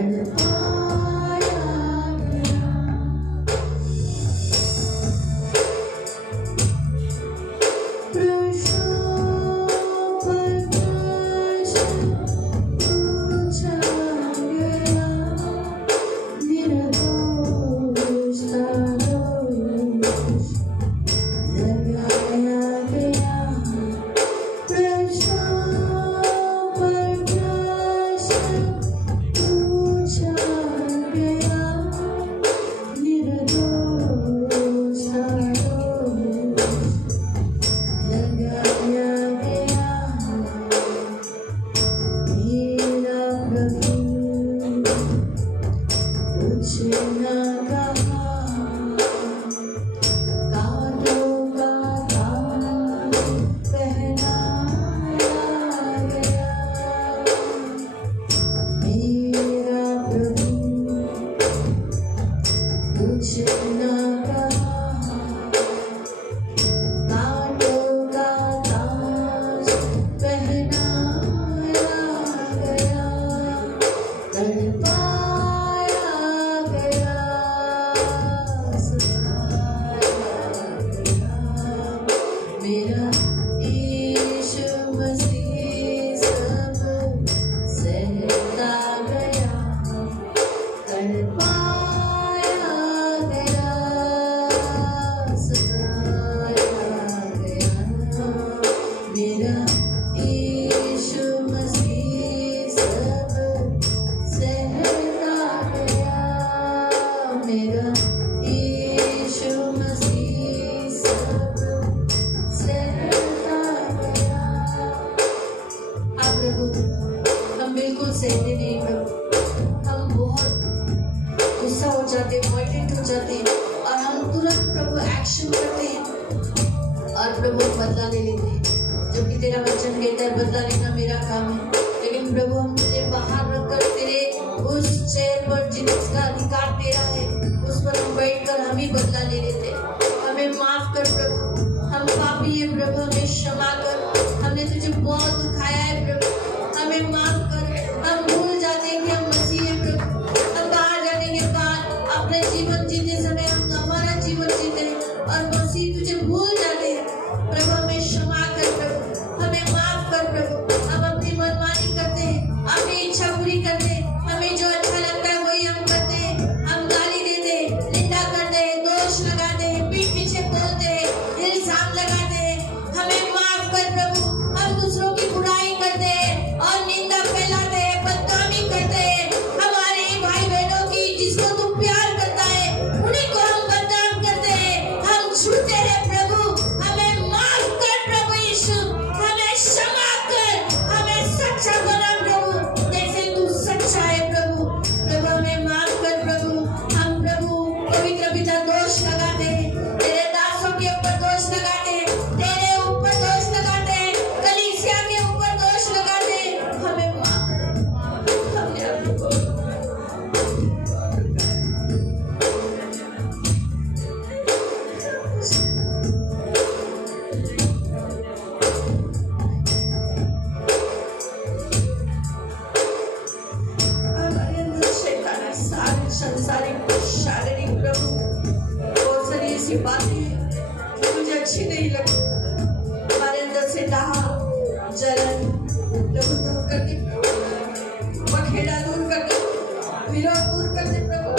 तड़पाया गया। प्रश्नों पर प्रश्न पूछा गया, निर्दोष था दोष लगाया गया। प्रश्नों पर प्रश्न पूछा गया, निर्दोष था दोष लगाया गया। मेरा प्रभु कुछ न कहा, कांटों का ताज पहनाया गया। मेरा प्रभु कुछ न कहा, कांटों का ताज पहनाया गया। तड़पाया गया, सताया गया। मेरा यीशु मसीह सब सहता गया। तड़पाया गया, सताया गया। मेरा यीशु मसीह सब सहता गया। मेरा यीशु मसीह सब सहता गया। हाँ प्रभु, हम बिल्कुल सहते नहीं प्रभु, हम बहुत गुस्सा हो जाते, वायलेंट हो जाते हैं और हम तुरंत प्रभु एक्शन करते हैं और प्रभु बदला ले लेते हैं। जबकि तेरा वचन कहता है बदला लेना मेरा काम है, लेकिन प्रभु हम तुझे बाहर रखकर तेरे उस चेयर पर जिसका अधिकार तेरा है उस पर हम बैठकर हम ही बदला ले लेते हैं। हमें माफ कर प्रभु, हम पापी है प्रभु, हमें क्षमा कर। हमने तुझे बहुत दुखाया है प्रभु, हमें माफ कर। हम भूल जाते हैं कि हम मसीह है प्रभु। हम बाहर जाने के बाद अपने जीवन जीते समय हम हमारा जीवन जीते हैं और मसीह तुझे भूल जाते हैं प्रभु। हमें क्षमा कर प्रभु, हमें माफ कर प्रभु। हम अपनी मनमानी करते हैं, अपनी इच्छा पूरी करते हैं, हमें जो अच्छा लगता है वही हम करते हैं। हम गाली देते हैं, निंदा करते हैं, दोष लगाते हैं, पीठ पीछे बोलते हैं, इल्जाम लगाते हैं। हमें माफ कर प्रभु। हम दूसरों की बुराई करते हैं और निंदा फैलाते हैं, बदनामी करते हैं। हमारे भाई बहनों की जिसको तू प्यार करता है उन्हीं को हम बदनाम करते हैं, हम छूते हैं प्रभु। हमें माफ कर प्रभु यीशु, हमें क्षमा कर, हमें सच्चा बना प्रभु, जैसे तू सच्चा है प्रभु। प्रभु हमें माफ कर प्रभु। हम प्रभु पवित्र पिता दोष लगाते हैं, तेरे दासों के ऊपर दोष लगाते हैं, तेरे ऊपर दोष लगाते हैं, कलीसिया के ऊपर दोष लगाते हैं। हमें माफ कर। हमने आपको हमारे अंदर शैतान है, सारे संसारिक शारीरिक प्रभु बहुत सारी ऐसी बातें हैं जो मुझे अच्छी नहीं लगती। हमारे अंदर से डाह, जलन प्रभु दूर कर दे, पखेड़ा दूर कर दे, विरोध दूर कर दे प्रभु।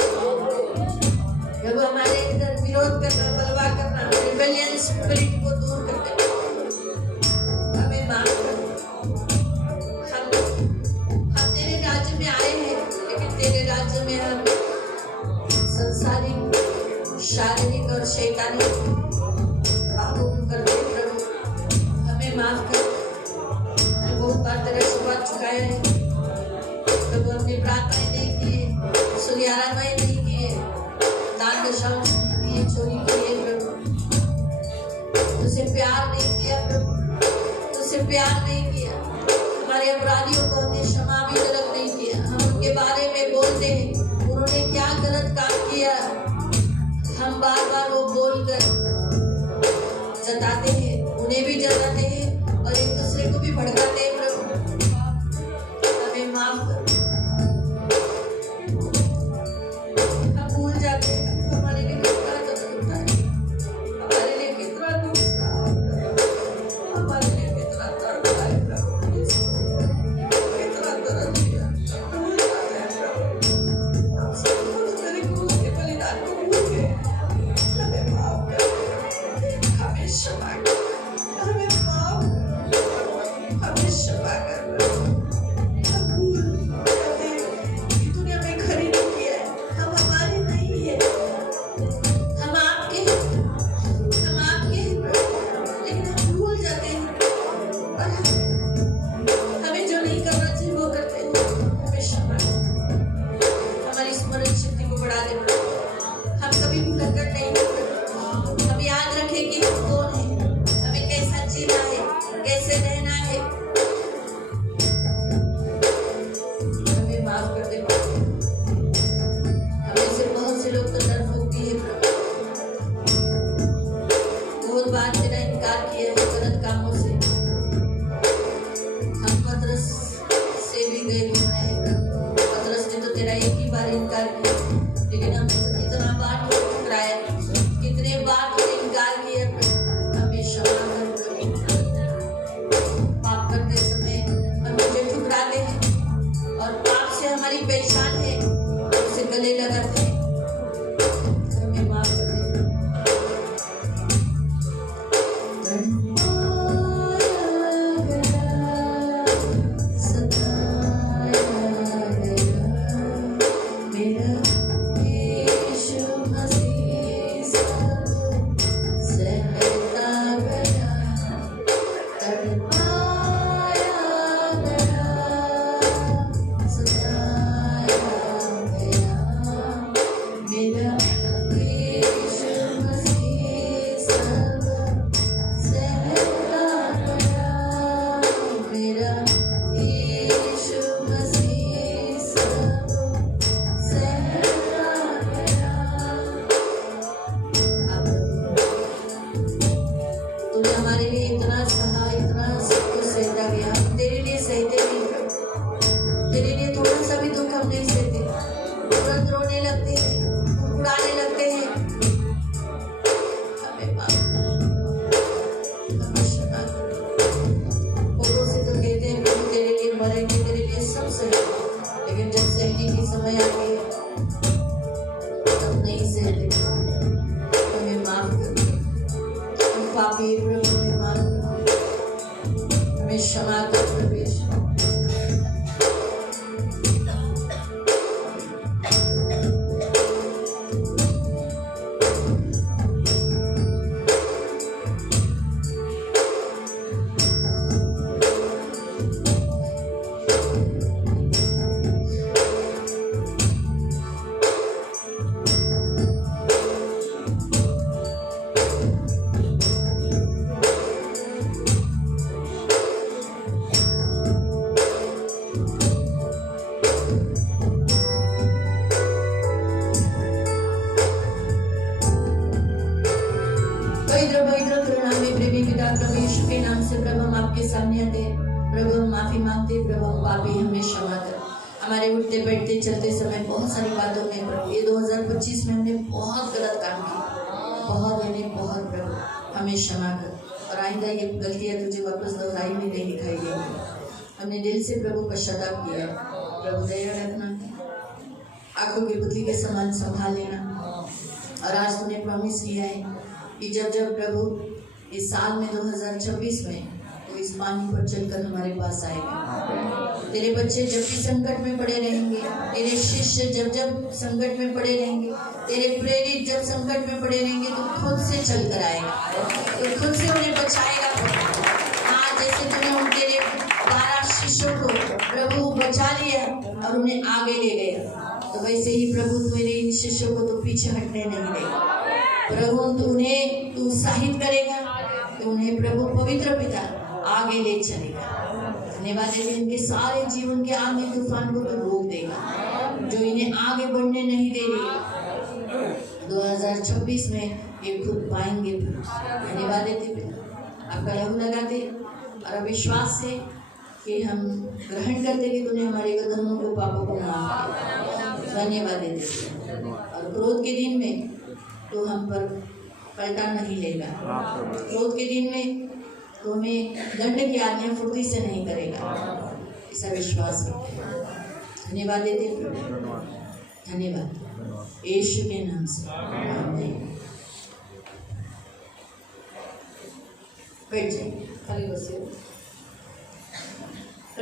प्रभु हमारे अंदर विरोध करना, बलवा करना, रिबेलियन स्पिरिट को दूर कर दे। हमें माफ कर। हम तेरे राज्य में आए हैं, लेकिन तेरे राज्य में हम संसारिक, शारीरिक और शैतानी बातों को करते हैं प्रभु। हमें माफ कर। हमने बहुत बार तेरे से बात चुकाया है प्रभु। हमने प्रार्थनाएं नहीं की, सुलियारामाएं नहीं किए, दान दशाओं नहीं किए, चोरी किए प्रभु। तुझसे प्यार नहीं किया प्रभु, तुझसे प्यार नहीं किया। हमारे अपराधियों को हमने क्षमा भी तलक नहीं किया। हम उनके बारे में बोलते हैं उन्होंने क्या गलत काम किया, हम बार बार वो बोलकर जताते हैं, उन्हें भी जताते हैं और एक दूसरे को भी भड़काते हैं प्रभु। हमें माफ कर। नहीं, लेकिन हमने तो कितना बार तो ठुकराया, कितने बार तो इनकार किया, हमें क्षमा कर प्रभु। पाप करते समय हम मुझे ठुकराते हैं और पाप से हमारी पहचान है, उसे गले लगाते हैं, हमें माफ कर दे। तूने हमारे लिए इतना सहा, इतना सब कुछ सहता गया, तेरे लिए सहते नहीं प्रभु, तेरे लिए थोड़ा सा भी दुख हम नहीं सहते, तुरंत रोने लगते हैं, उड़ाने लगते हैं, हमें माफ क्षमा कर। लोगों से तो कहते हैं प्रभु तेरे लिए मरेंगे, तेरे लिए सब सहे, लेकिन जब सहने की समय आती है तब नहीं सहते, हमें माफ कर। पापी प्रभु में मानो, हमें क्षमा कर प्रभु यीशु। पवित्र करुणामय प्रेमी पिता प्रभु यीशु के नाम से प्रभु हम आपके सामने आते हैं, प्रभु हम माफी मांगते हैं, प्रभु हम पापी, हमें क्षमा कर। हमारे उठते बैठते चलते समय बहुत सारी बातों में प्रभु ये 2025 में हमने बहुत गलत काम किया, बहुत प्रभु हमें क्षमा कर, और आइंदा ये गलतियाँ तुझे वापस दोहराई में नहीं दिखाई देंगी। हमने दिल से प्रभु पश्चाताप किया, प्रभु दया रखना, आंखों की पुतली के समान संभाल लेना। और आज तूने प्रॉमिस किया है कि जब जब प्रभु इस साल में 2026 में तो इस पानी पर चलकर हमारे पास आएगा। तेरे बच्चे जब भी संकट में पड़े रहेंगे, तेरे शिष्य जब जब संकट में पड़े रहेंगे, तेरे प्रेरित जब संकट में पड़े रहेंगे, तो खुद से चल कर आएगा, तो खुद से उन्हें बचाएगा। हाँ, जैसे तूने उन तेरे 12 शिष्यों को प्रभु बचा लिया और उन्हें आगे ले गया, तो वैसे ही प्रभु तेरे इन शिष्यों को तो पीछे हटने नहीं देगा। प्रभु उन्हें तू उत्साहित करेगा, तो उन्हें प्रभु पवित्र पिता आगे ले चलेगा। धन्यवाद है कि इनके सारे जीवन के आंधी तूफान को तो रोक देगा जो इन्हें आगे बढ़ने नहीं दे रही। 2026 में ये खुद पाएंगे। धन्यवाद देते पिता, आपका लहू लगाते और विश्वास से कि हम ग्रहण करते कि तूने हमारे कदमों को पापों को माफ किया। धन्यवाद देते और क्रोध के दिन में तो हम पर पलटा नहीं लेगा। क्रोध के दिन में तो हमें दंड की आज्ञा फुर्ती से नहीं करेगा, ऐसा विश्वास रखते। धन्यवाद देते प्रभु, धन्यवाद यीशु के नाम से आमीन। बैठ जाइए, खाली बसे।